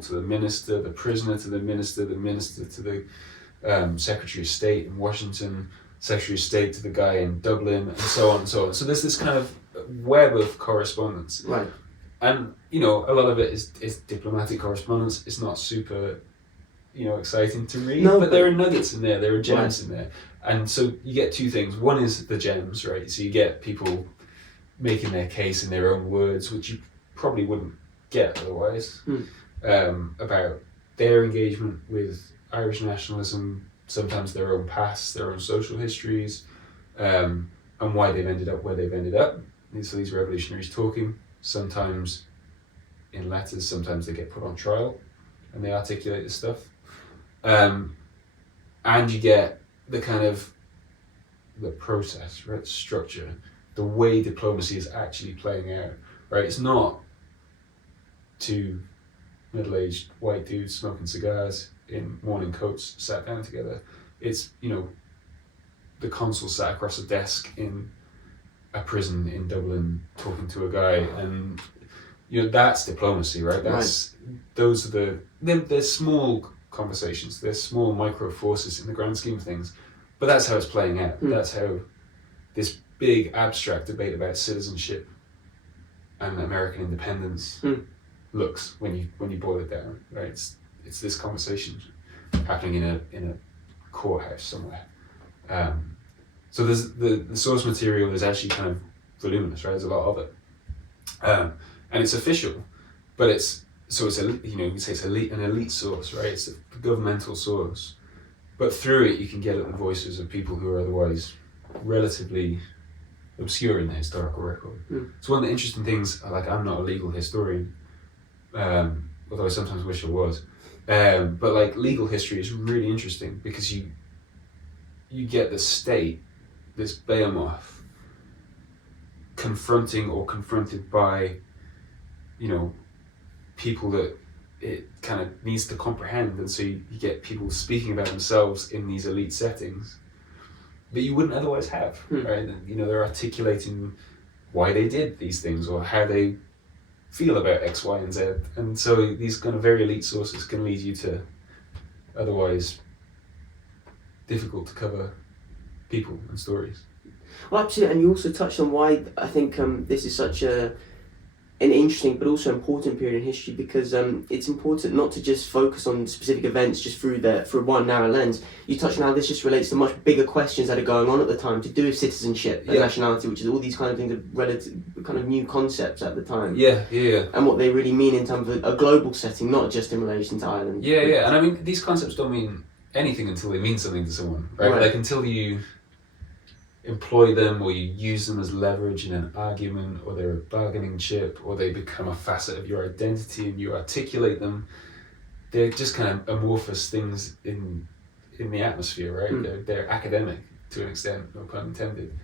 to the minister, the prisoner to the minister to the Secretary of State in Washington, Secretary of State to the guy in Dublin, and so on and so on. So there's this kind of web of correspondence. Right. And, a lot of it is diplomatic correspondence. It's not super, exciting to read, but there are nuggets in there, there are gems in there. And so you get two things. One is the gems, right? So you get people making their case in their own words, which you probably wouldn't get otherwise, about their engagement with Irish nationalism, sometimes their own past, their own social histories, and why they've ended up where they've ended up. So these revolutionaries talking, sometimes in letters, sometimes they get put on trial and they articulate this stuff. And you get the kind of the process, right? Structure, the way diplomacy is actually playing out, right? It's not two middle-aged white dudes smoking cigars in morning coats sat down together. it's, you know, the consul sat across a desk in a prison in Dublin talking to a guy, and you know, that's diplomacy, right? Those are they're small conversations, they're small micro forces in the grand scheme of things, but that's how it's playing out. That's how this big abstract debate about citizenship and American independence looks when you boil it down, right? It's this conversation happening in a courthouse somewhere. So there's the source material is actually kind of voluminous, right? There's a lot of it, and it's official, but it's a, you know, you can say it's an elite source, right? It's a governmental source, but through it you can get at the voices of people who are otherwise relatively obscure in the historical record. It's one of the interesting things. Like, I'm not a legal historian, although I sometimes wish I was. But like, legal history is really interesting because you get the state, this behemoth, confronted by, you know, people that it kind of needs to comprehend, and so you get people speaking about themselves in these elite settings that you wouldn't otherwise have, right? And, you know, they're articulating why they did these things or how they feel about X, Y, and Z, and so these kind of very elite sources can lead you to otherwise difficult to cover people and stories. Well, absolutely, and you also touched on why I think this is such an interesting but also important period in history, because it's important not to just focus on specific events just through one narrow lens. You touched on how this just relates to much bigger questions that are going on at the time to do with citizenship and nationality, which is all these kind of things are relative, kind of new concepts at the time. Yeah. And what they really mean in terms of a global setting, not just in relation to Ireland. Yeah, and I mean, these concepts don't mean anything until they mean something to someone, right? Like, until you employ them or you use them as leverage in an argument, or they're a bargaining chip, or they become a facet of your identity and you articulate them, they're just kind of amorphous things in the atmosphere, right? They're academic to an extent, no pun intended,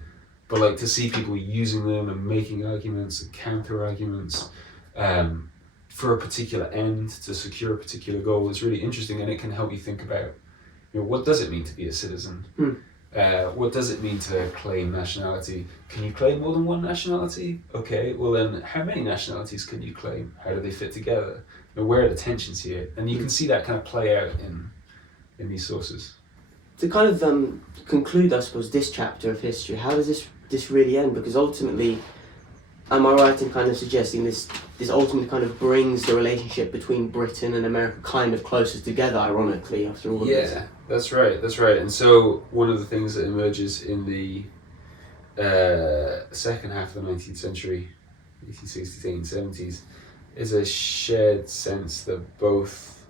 but like, to see people using them and making arguments and counter arguments for a particular end to secure a particular goal is really interesting, and it can help you think about, you know, what does it mean to be a citizen? What does it mean to claim nationality? Can you claim more than one nationality? Okay, well then, how many nationalities can you claim? How do they fit together? You know, where are the tensions here? And you can see that kind of play out in these sources. To kind of conclude, I suppose, this chapter of history, how does this really end? Because ultimately, am I right in kind of suggesting this ultimately kind of brings the relationship between Britain and America kind of closer together, ironically, after all of this? Yeah, that's right. And so one of the things that emerges in the second half of the 19th century, 1860s, 1870s, is a shared sense that both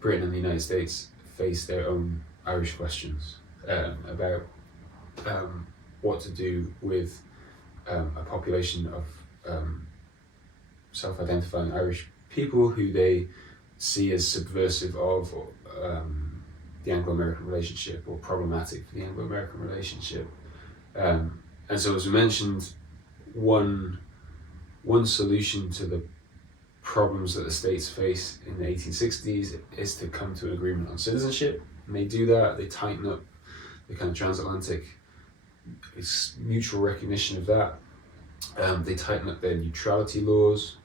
Britain and the United States face their own Irish questions about what to do with a population of self-identifying Irish people who they see as subversive of the Anglo-American relationship, or problematic for the Anglo-American relationship. And so, as we mentioned, one solution to the problems that the states face in the 1860s is to come to an agreement on citizenship. And they do that, they tighten up the kind of transatlantic mutual recognition of that. They tighten up their neutrality laws,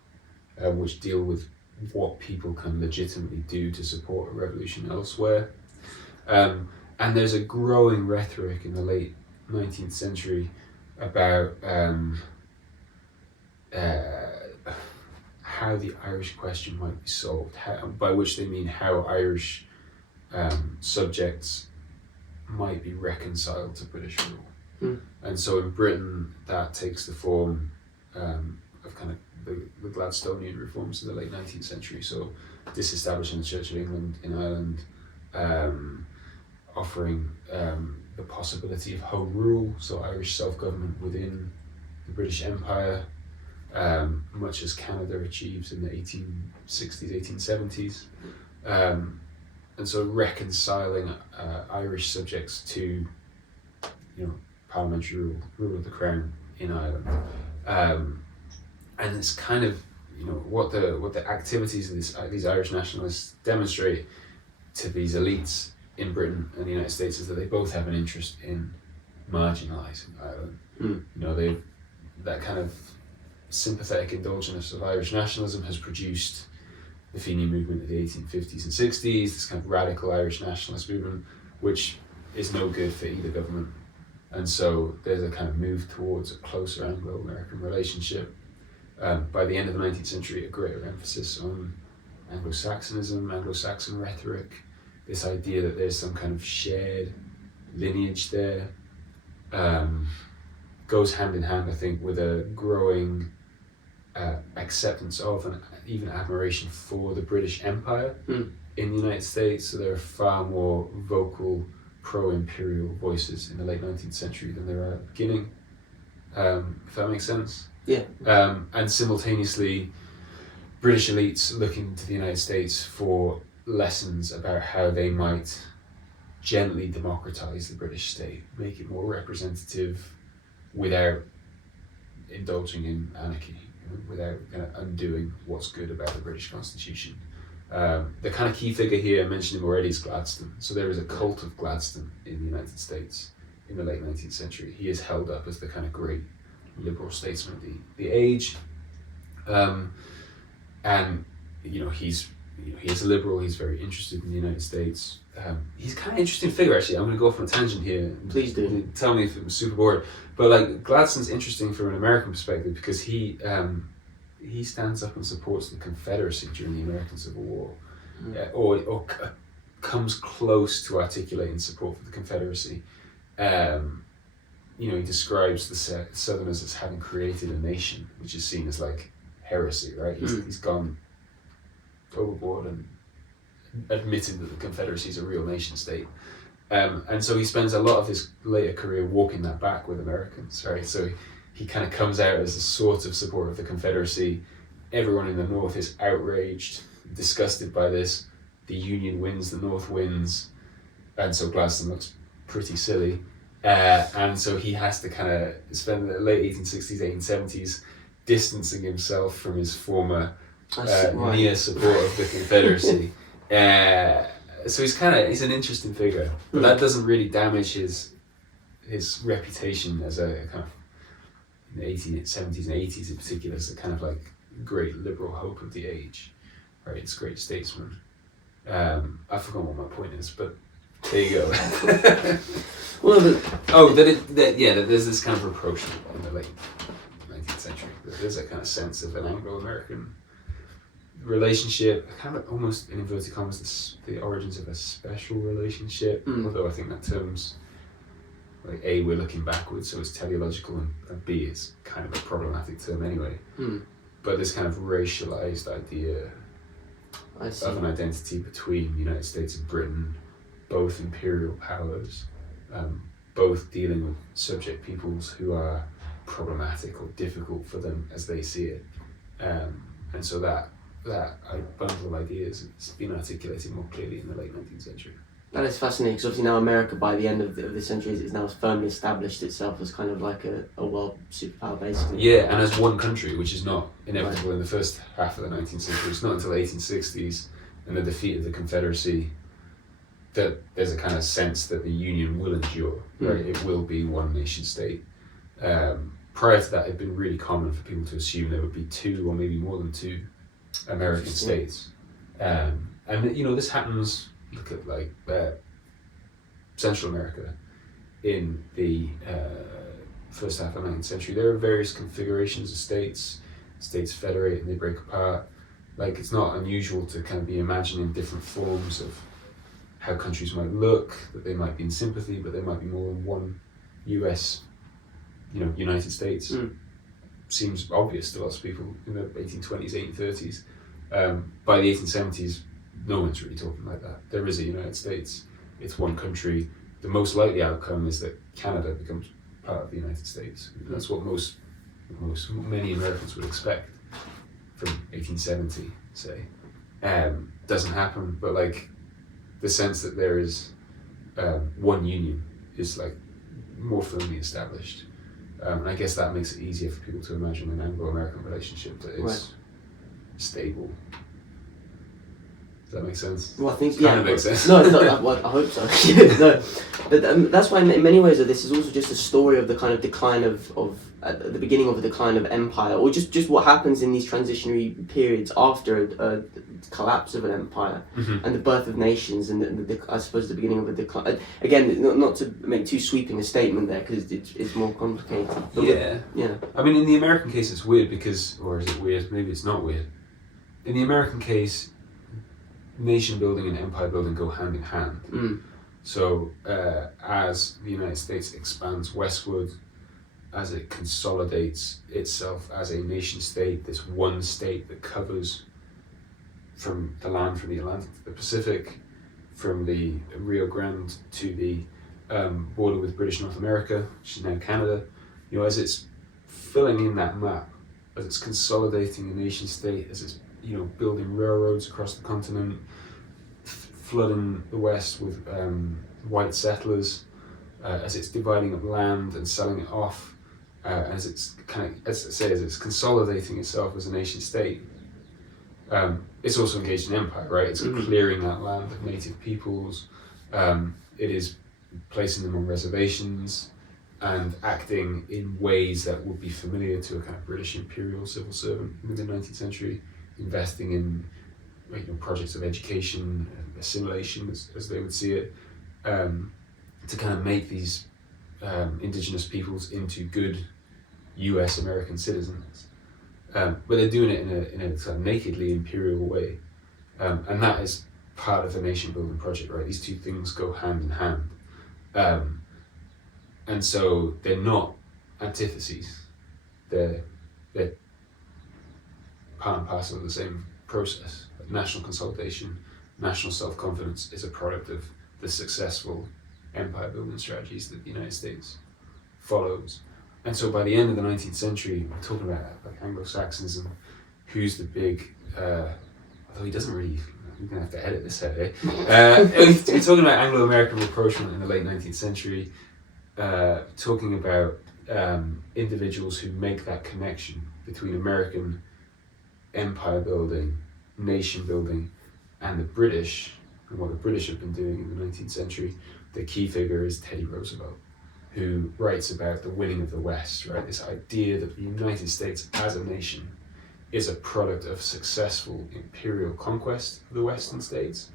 which deal with what people can legitimately do to support a revolution elsewhere. And there's a growing rhetoric in the late 19th century about how the Irish question might be solved, by which they mean how Irish subjects might be reconciled to British rule. And so in Britain, that takes the form of kind of the Gladstonian reforms of the late 19th century. So disestablishing the Church of England in Ireland, offering the possibility of home rule, so Irish self-government within the British Empire, much as Canada achieved in the 1860s, 1870s. And so reconciling Irish subjects to, you know, parliamentary rule of the crown in Ireland. And it's kind of, you know, what the activities of these Irish nationalists demonstrate to these elites in Britain and the United States is that they both have an interest in marginalising Ireland. You know, that kind of sympathetic indulgence of Irish nationalism has produced the Fenian movement of the 1850s and 60s, this kind of radical Irish nationalist movement, which is no good for either government. And so there's a kind of move towards a closer Anglo-American relationship. By the end of the 19th century, a greater emphasis on Anglo-Saxonism, Anglo-Saxon rhetoric, this idea that there's some kind of shared lineage there, goes hand in hand, I think, with a growing acceptance of and even admiration for the British Empire in the United States. So there are far more vocal pro-imperial voices in the late 19th century than there are at the beginning, if that makes sense. Yeah. And simultaneously, British elites looking to the United States for lessons about how they might gently democratize the British state, make it more representative without indulging in anarchy, without kind of undoing what's good about the British Constitution. The kind of key figure here, I mentioned him already, is Gladstone. So there is a cult of Gladstone in the United States in the late 19th century. He is held up as the kind of great liberal statesman of the age. And he's a liberal. He's very interested in the United States. He's kind of an interesting figure, actually. I'm going to go off on a tangent here. Please do. Tell me if it was super bored. But like, Gladstone's interesting from an American perspective because he stands up and supports the Confederacy during the American Civil War, or comes close to articulating support for the Confederacy. He describes the Southerners as having created a nation, which is seen as like heresy, right? He's gone overboard and admitted that the Confederacy is a real nation state. And so he spends a lot of his later career walking that back with Americans, right? So he kind of comes out as a sort of supporter of the Confederacy. Everyone in the North is outraged, disgusted by this. The Union wins, the North wins. And so Gladstone looks pretty silly. And so he has to kind of spend the late 1860s, 1870s distancing himself from his former near support of the Confederacy. So he's an interesting figure, but that doesn't really damage his reputation as a kind of, in the 1870s and 80s in particular, as a kind of like great liberal hope of the age, right? It's a great statesman. I've forgotten what my point is, but there you go. That there's this kind of approach in the late 19th century. There's a kind of sense of an Anglo-American relationship, kind of almost in inverted commas, the origins of a special relationship, although I think that term's like, A, we're looking backwards, so it's teleological, and B, it's kind of a problematic term anyway. But this kind of racialized idea of an identity between the United States and Britain, both imperial powers, both dealing with subject peoples who are problematic or difficult for them as they see it. And so that bundle of ideas has been articulated more clearly in the late 19th century. That is fascinating, because obviously now America, by the end of the century, is now firmly established itself as kind of like a world superpower, basically. Yeah, and as one country, which is not inevitable in the first half of the 19th century. It's not until the 1860s and the defeat of the Confederacy that there's a kind of sense that the Union will endure, right? It will be one nation state. Prior to that, it'd been really common for people to assume there would be two or maybe more than two American states. And this happens, look at like Central America in the first half of the 19th century. There are various configurations of states federate and they break apart. Like, it's not unusual to kind of be imagining different forms of how countries might look, that they might be in sympathy, but there might be more than one United States. Seems obvious to lots of people in the 1820s, 1830s. By the 1870s, no one's really talking like that. There is a United States. It's one country. The most likely outcome is that Canada becomes part of the United States. That's what many Americans would expect from 1870, say. Doesn't happen, but like the sense that there is one union is like more firmly established. And I guess that makes it easier for people to imagine an Anglo-American relationship that is stable. Does that make sense? Well, I think Kind of makes sense. No, well, I hope so. No, but that's why in many ways this is also just a story of the kind of decline of the beginning of the decline of empire, or just what happens in these transitionary periods after a collapse of an empire and the birth of nations, and I suppose the beginning of a decline. Again, not to make too sweeping a statement there, because it's more complicated. But yeah. I mean, in the American case, it's weird because, or is it weird? Maybe it's not weird. In the American case, nation building and empire building go hand in hand. So as the United States expands westward, as it consolidates itself as a nation state, this one state that covers from the land from the Atlantic to the Pacific, from the Rio Grande to the border with British North America, which is now Canada, as it's filling in that map, as it's consolidating a nation state, as it's building railroads across the continent, flooding the West with white settlers, as it's dividing up land and selling it off, as it's as it's consolidating itself as a nation state. It's also engaged in empire, right? It's clearing that land of native peoples. It is placing them on reservations and acting in ways that would be familiar to a kind of British imperial civil servant in the 19th century, investing in projects of education and assimilation, as they would see it, to kind of make these indigenous peoples into good US American citizens. But they're doing it in a sort of nakedly imperial way. And that is part of the nation building project, right? These two things go hand in hand. And so they're not antitheses. They're part and parcel of the same process. National consolidation, national self-confidence is a product of the successful empire building strategies that the United States follows. And so by the end of the 19th century, we're talking about like Anglo-Saxonism, who's the big, although he doesn't really, we're going to have to edit this out, eh? We're talking about Anglo-American rapprochement in the late 19th century, talking about individuals who make that connection between American empire building, nation building, and the British, and what the British have been doing in the 19th century. The key figure is Teddy Roosevelt, who writes about the winning of the West, right? This idea that the United States as a nation is a product of successful imperial conquest of the Western states,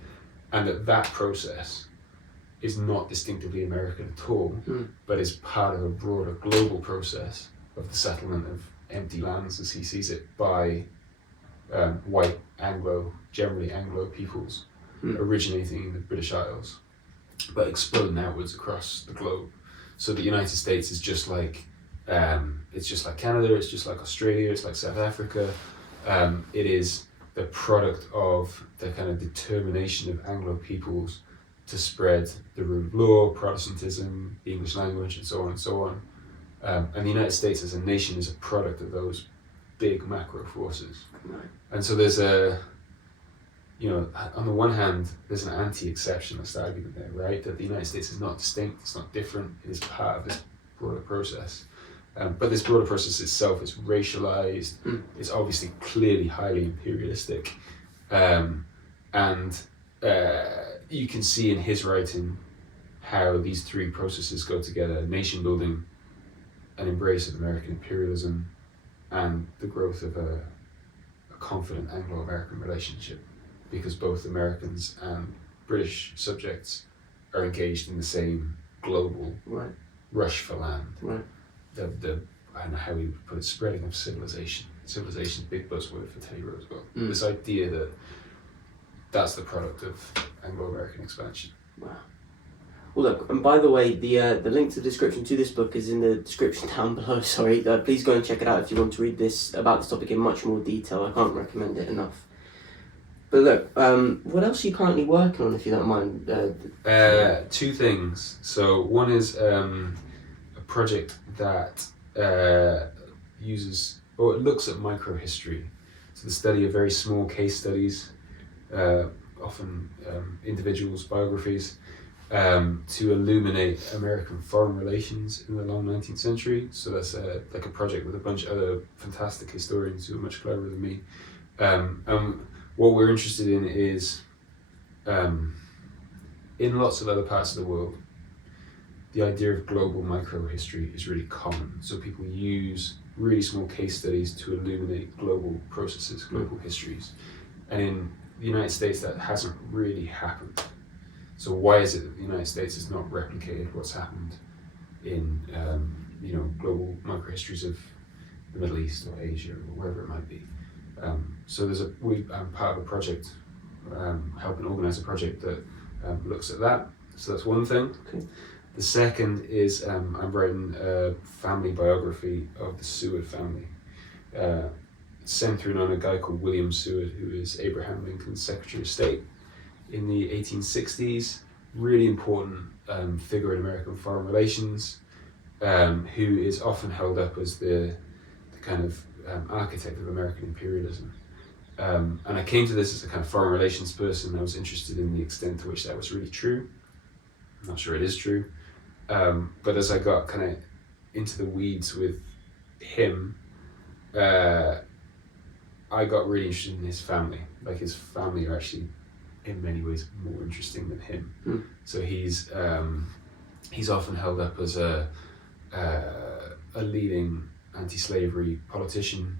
and that process is not distinctively American at all, but is part of a broader global process of the settlement of empty lands, as he sees it, by white generally Anglo peoples originating in the British Isles, but exploding outwards across the globe. So the United States is just like Canada, it's just like Australia, it's like South Africa. It is the product of the kind of determination of Anglo peoples to spread the rule of law, Protestantism, the English language, and so on and so on. And the United States as a nation is a product of those big macro forces. Right. And so there's on the one hand, there's an anti-exceptionalist argument there, right? That the United States is not distinct, it's not different, it is part of this broader process. But this broader process itself is racialized, it's obviously clearly highly imperialistic. And you can see in his writing how these three processes go together: nation building, an embrace of American imperialism, and the growth of a confident Anglo-American relationship, because both Americans and British subjects are engaged in the same global rush for land. Right. The I don't know how we would put it, spreading of civilization. Civilization is a big buzzword for Teddy Roosevelt. This idea that that's the product of Anglo-American expansion. Wow. Well, look, and by the way, the link to the description to this book is in the description down below. Sorry, please go and check it out if you want to read about this topic in much more detail. I can't recommend it enough. But look, what else are you currently working on, if you don't mind? Two things. So one is a project that it looks at microhistory. So the study of very small case studies, often individuals' biographies, to illuminate American foreign relations in the long 19th century. So that's like a project with a bunch of other fantastic historians who are much cleverer than me. What we're interested in is in lots of other parts of the world, the idea of global microhistory is really common. So people use really small case studies to illuminate global processes, global histories. And in the United States, that hasn't really happened. So why is it that the United States has not replicated what's happened in global microhistories of the Middle East or Asia or wherever it might be? So I'm part of a project, helping organise a project that looks at that. So that's one thing. Okay. The second is I'm writing a family biography of the Seward family, centering on a guy called William Seward, who is Abraham Lincoln's Secretary of State in the 1860s. Really important figure in American foreign relations, who is often held up as the kind of architect of American imperialism. And I came to this as a kind of foreign relations person. I was interested in the extent to which that was really true. I'm not sure it is true. But as I got kind of into the weeds with him, I got really interested in his family. Like, his family are actually in many ways more interesting than him. So he's often held up as a leading anti-slavery politician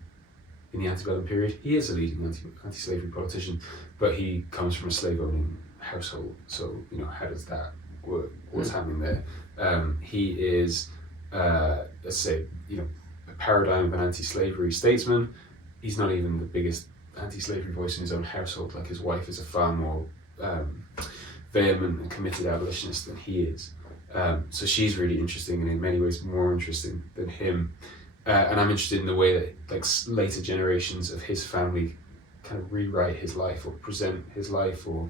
in the antebellum period. He is a leading anti-slavery politician, but he comes from a slave-owning household. So, how does that work? What's happening there? He is, let's say, a paradigm of an anti-slavery statesman. He's not even the biggest anti-slavery voice in his own household. Like, his wife is a far more vehement and committed abolitionist than he is. So she's really interesting, and in many ways more interesting than him. And I'm interested in the way that, like, later generations of his family kind of rewrite his life or present his life or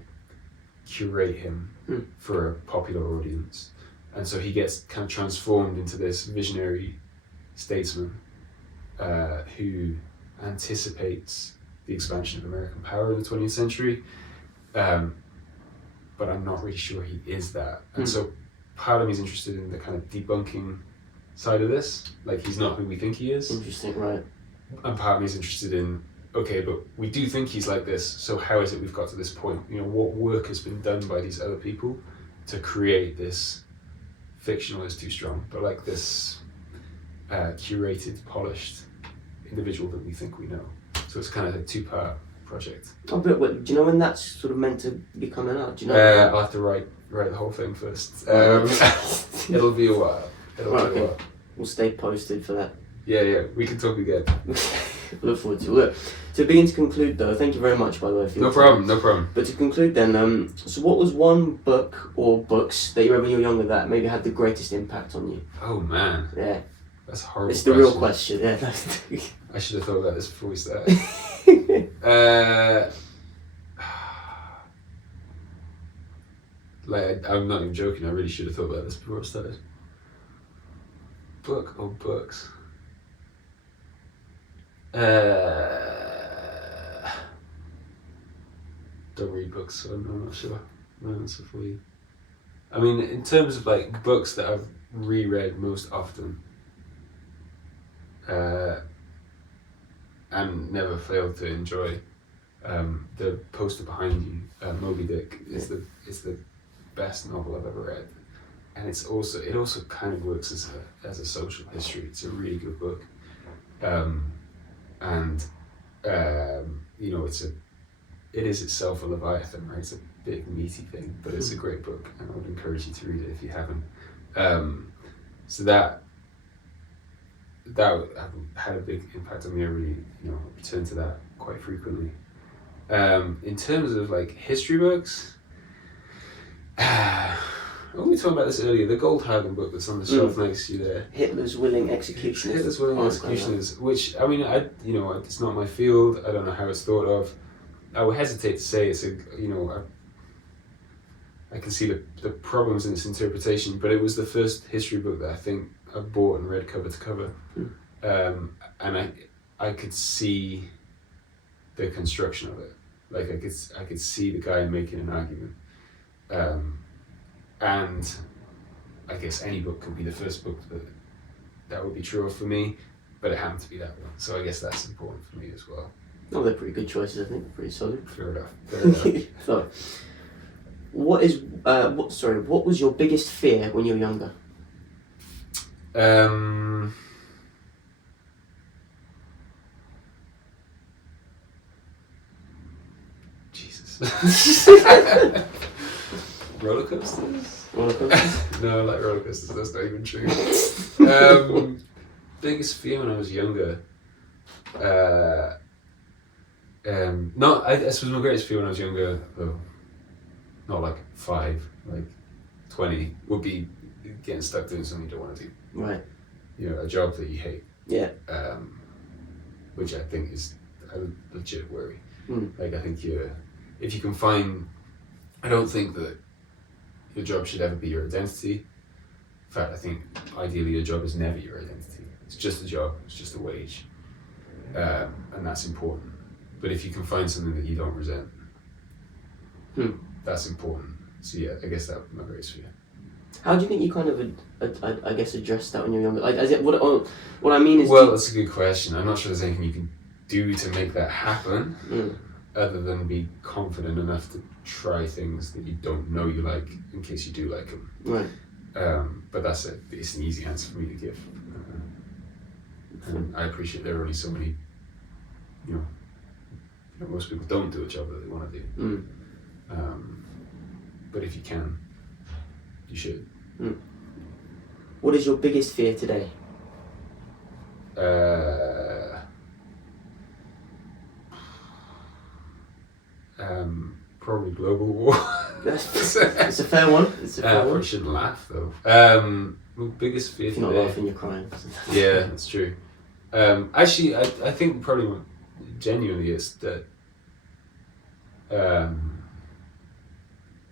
curate him for a popular audience. And so he gets kind of transformed into this visionary statesman who anticipates the expansion of American power in the 20th century. But I'm not really sure he is that. And so part of me is interested in the kind of debunking side of this. Like, he's not who we think he is. Interesting, right. And part of me is interested in, okay, but we do think he's like this, so how is it we've got to this point? What work has been done by these other people to create this, fictional is too strong, but like this curated, polished individual that we think we know. So it's kind of a two-part project. Oh, but do you know when that's sort of meant to be coming out? Do you know? I'll have to write the whole thing first. It'll be a while. Okay. We'll stay posted for that. Yeah, we can talk again. Look forward to it. Look, to begin to conclude though, thank you very much, by the way, for your time. No problem. But to conclude then, so what was one book or books that you read when you were younger that maybe had the greatest impact on you? Oh man. Yeah. That's a horrible. It's the real question, yeah. I should have thought about this before we started. I'm not even joking, I really should have thought about this before I started. Book or books? Don't read books, so I'm not sure my answer for you. I mean, in terms of like books that I've reread most often, and never failed to enjoy, the poster behind you, Moby Dick, is the best novel I've ever read, and it also kind of works as a social history. It's a really good book, and it is itself a Leviathan, right? It's a big meaty thing, but it's a great book, and I would encourage you to read it if you haven't. So that had a big impact on me. I really return to that quite frequently. In terms of like history books, we were talking about this earlier, the Goldhagen book that's on the shelf next to you there. Hitler's Willing Executioners. Hitler's Willing Executioners, which, I mean, it's not my field. I don't know how it's thought of. I would hesitate to say it's I can see the problems in its interpretation, but it was the first history book that I think I bought and read cover to cover. And I could see the construction of it. Like, I could see the guy making an argument. And I guess any book could be the first book that would be true of for me, but it happened to be that one. So I guess that's important for me as well. Oh, they're pretty good choices, I think. Pretty solid. Fair enough. So, What was your biggest fear when you were younger? Jesus. Roller coasters? Roller coasters? No, I like roller coasters. That's not even true. Biggest fear when I was younger. I suppose my greatest fear when I was younger, though, not like 5, like 20, would be getting stuck doing something you don't want to do. Right. You know, a job that you hate. Yeah. Which I think is a legit worry. Mm. Like, I think if you can find, I don't think that your job should ever be your identity. In fact, I think ideally your job is never your identity. It's just a job, it's just a wage. And that's important. But if you can find something that you don't resent, that's important. So yeah, I guess that would be my greatest fear. How do you think you kind of, I guess, addressed that when you were younger? Like, what I mean is... Well, that's a good question. I'm not sure there's anything you can do to make that happen, other than be confident enough to try things that you don't know you like, in case you do like them. Right. But it's an easy answer for me to give. And I appreciate there are only so many, most people don't do a job that they want to do. But if you can, you should. What is your biggest fear today? Probably global war. It's a fair one. It's a fair one. I shouldn't laugh though. My biggest fear If you're today. not laughing, you're crying. Yeah, that's true. Actually, I think probably genuinely it's that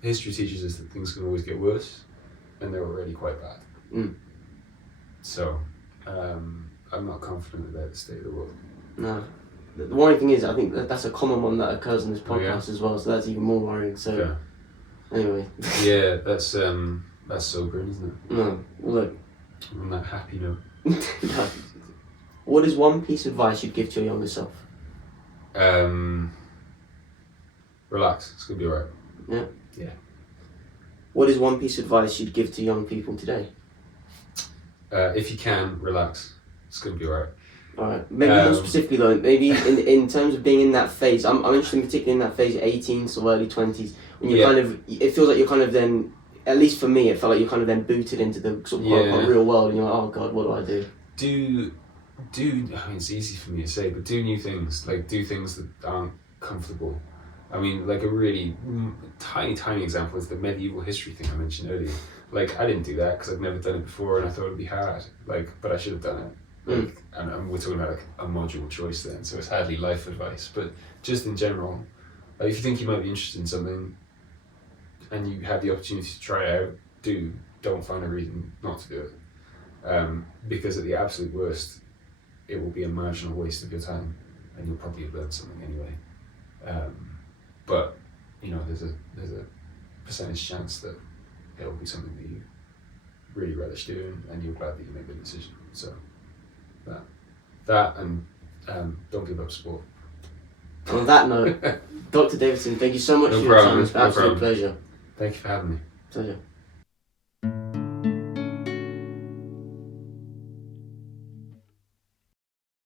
history teaches us that things can always get worse, and they're already quite bad. So, I'm not confident that they're the state of the world. No. The worrying thing is, I think that's a common one that occurs in this podcast as well, so that's even more worrying. So, anyway. Yeah, that's sobering, isn't it? No, look. On that happy note. No. What is one piece of advice you'd give to your younger self? Relax, it's gonna be alright. Yeah? Yeah. What is one piece of advice you'd give to young people today? If you can, relax. It's gonna be alright. Alright. Maybe more specifically though, maybe in terms of being in that phase, I'm interested particularly in that phase, 18 to early 20s, when you're kind of, it feels like you're kind of then, at least for me, it felt like you're kind of then booted into the sort of quote-unquote real world, and you're like, oh god, what do I do? I mean, it's easy for me to say, but do new things. Like, do things that aren't comfortable. I mean, like a really tiny example is the medieval history thing I mentioned earlier. Like, I didn't do that because I'd never done it before and I thought it'd be hard. Like, but I should have done it. Like, and we're talking about like a module choice then, so it's hardly life advice, but just in general, like, if you think you might be interested in something and you have the opportunity to try it out, don't find a reason not to do it. Because at the absolute worst, it will be a marginal waste of your time and you'll probably have learned something anyway. But there's a percentage chance that it will be something that you really relish doing and you're glad that you made the decision. So that and don't give up sport. On that note, Dr. Davidson, thank you so much for your time. It's an absolute pleasure. Thank you for having me. Pleasure.